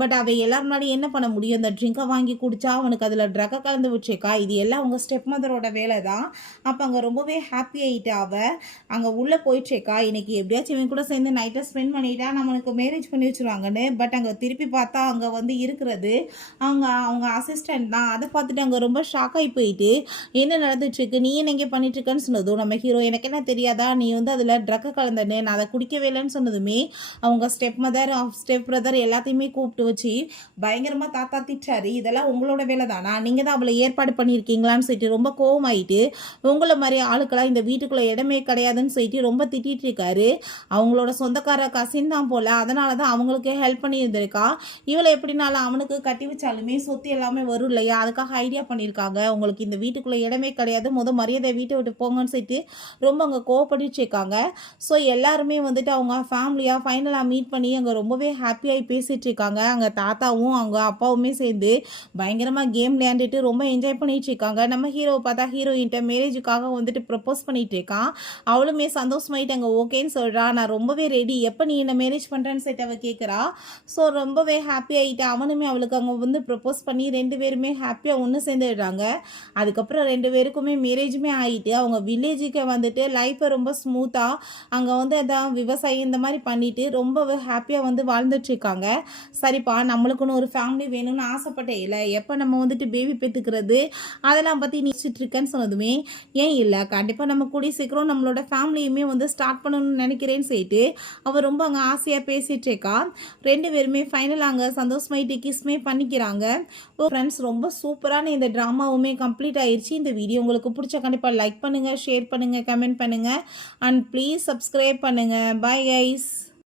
பட் அவள் எல்லாரும் முன்னாடி என்ன பண்ண முடியும், இந்த ட்ரிங்கை வாங்கி குடிச்சா அவனுக்கு அதில் ட்ரக்கை கலந்து வச்சேக்கா, இது எல்லாம் அவங்க ஸ்டெப் மதரோட வேலை தான். அப்போ அங்கே ரொம்பவே ஹாப்பி ஆகிட்டு அவள் அங்கே உள்ளே போயிடுச்சேக்கா, இன்னைக்கு எப்படியாச்சும் இவன் கூட சேர்ந்து நைட்டை ஸ்பெண்ட் பண்ணிட்டா நம்மளுக்கு மேரேஜ் பண்ணி வச்சுருவாங்கன்னு. பட் அங்கே திருப்பி பார்த்தா அங்கே வந்து இருக்கிறது அவங்க அசிஸ்டன்ட் தான். அதை பார்த்துட்டு அங்கே ரொம்ப ஷாக் ஆகி போயிட்டு என்ன நடந்துட்டுருக்கு, நீ என்ன இங்கே பண்ணிட்டுருக்கன்னு சொன்னதும் நம்ம ஹீரோ எனக்கு என்ன தெரியாதா, நீ வந்து அதில் ட்ரக்கை கலந்தன்னு, நான் அதை குடிக்கவே இல்லைன்னு சொன்னதுமே அவங்க ஸ்டெப் மதர் ஸ்டெப் பிரதர் எல்லாத்தையுமே கூப்பிட்டு வச்சு பயங்கரமாக தாத்தா திட்டாரு, இதெல்லாம் உங்களோட வேலை தானா, நீங்கள் தான் அவளை ஏற்பாடு பண்ணியிருக்கீங்களான்னு சொல்லிட்டு ரொம்ப கோவமாயிட்டு உங்களை மாதிரி ஆளுக்கெல்லாம் இந்த வீட்டுக்குள்ளே இடமே கிடையாதுன்னு சொல்லிட்டு ரொம்ப திட்டிகிட்டு இருக்காரு. அவங்களோட சொந்தக்கார கசின் தான் போல், அதனால தான் அவங்களுக்கு ஹெல்ப் பண்ணி இருந்திருக்கா, இவளை எப்படினாலும் அவனுக்கு கட்டி வச்சாலுமே சொத்து எல்லாமே வரும் இல்லையா, அதுக்காக ஐடியா பண்ணியிருக்காங்க, உங்களுக்கு இந்த வீட்டுக்குள்ளே இடமே கிடையாது, மரியாதை வீட்டை விட்டு போங்கன்னு சொல்லிட்டு ரொம்ப அங்கே கோவப்பட்டு இருக்காங்க. ஸோ எல்லாருமே வந்துட்டு அவங்க ஃபேமிலியாக ஃபைனலாக மீட் பண்ணி அங்கே ரொம்பவே ஹாப்பியாகி பேசிகிட்டு இருக்காங்க. அங்கே தாத்தாவும் அவங்க அப்பாவுமே சேர்ந்து பயங்கரமாக கேம் விளையாண்டுட்டு ரொம்ப என்ஜாய் பண்ணிட்டு இருக்காங்க. நம்ம ஹீரோவை பார்த்தா ஹீரோயின்ட்ட மேரேஜுக்காக வந்துட்டு ப்ரப்போஸ் பண்ணிட்டு இருக்கான். அவளுமே சந்தோஷமாயிட்டு அங்கே ஓகேன்னு சொல்கிறா, நான் ரொம்பவே ரெடி, எப்போ நீ என்ன மேரேஜ் பண்ணுறேன்னு சொல்லிட்டு அவள் கேட்குறா. ஸோ ரொம்பவே ஹாப்பி ஆகிட்டு அவனுமே அவளுக்கு அங்கே வந்து ப்ரப்போஸ் பண்ணி 2 பேருமே ஹாப்பியாக ஒன்று சேர்ந்துடுறாங்க. அதுக்கப்புறம் 2 பேருக்குமே மேரேஜுமே ஆகிட்டு அவங்க வில்லேஜுக்கு வந்துட்டு லைஃப்பை ரொம்ப ஸ்மூத்தாக அங்கே வந்து அதான் விவசாயம் இந்த மாதிரி பண்ணிட்டு ரொம்ப ஹாப்பியாக வந்து வாழ்ந்துட்டுருக்காங்க. சரிப்பா நம்மளுக்குன்னு ஒரு ஃபேமிலி வேணும்னு ஆசைப்பட்டே இல்லை, எப்போ நம்ம வந்துட்டு பேபி பெற்றுக்கிறது அதெல்லாம் பற்றி நினச்சிட்ருக்கேன்னு சொன்னதுமே ஏன் இல்லை கண்டிப்பாக நம்ம கூடிய சீக்கிரம் நம்மளோட ஃபேமிலியுமே வந்து ஸ்டார்ட் பண்ணணும்னு நினைக்கிறேன்னு சொல்லிட்டு அவள் ரொம்ப அங்கே ஆசையாக பேசிகிட்டு இருக்கா. 2 பேருமே ஃபைனல் அங்கே சந்தோஷமாயிட்டு கிஸ்மே பண்ணிக்கிறாங்க. ஃப்ரெண்ட்ஸ் ரொம்ப சூப்பரான இந்த ட்ராமாவுமே கம்ப்ளீட் ஆயிடுச்சு. இந்த வீடியோ உங்களுக்கு பிடிச்ச கண்டிப்பாக லைக் பண்ணுங்கள், ஷேர் பண்ணுங்கள், கமெண்ட் பண்ணுங்கள் அண்ட் ப்ளீஸ் சப்ஸ்கிரைப் பண்ணுங்கள். Bye guys.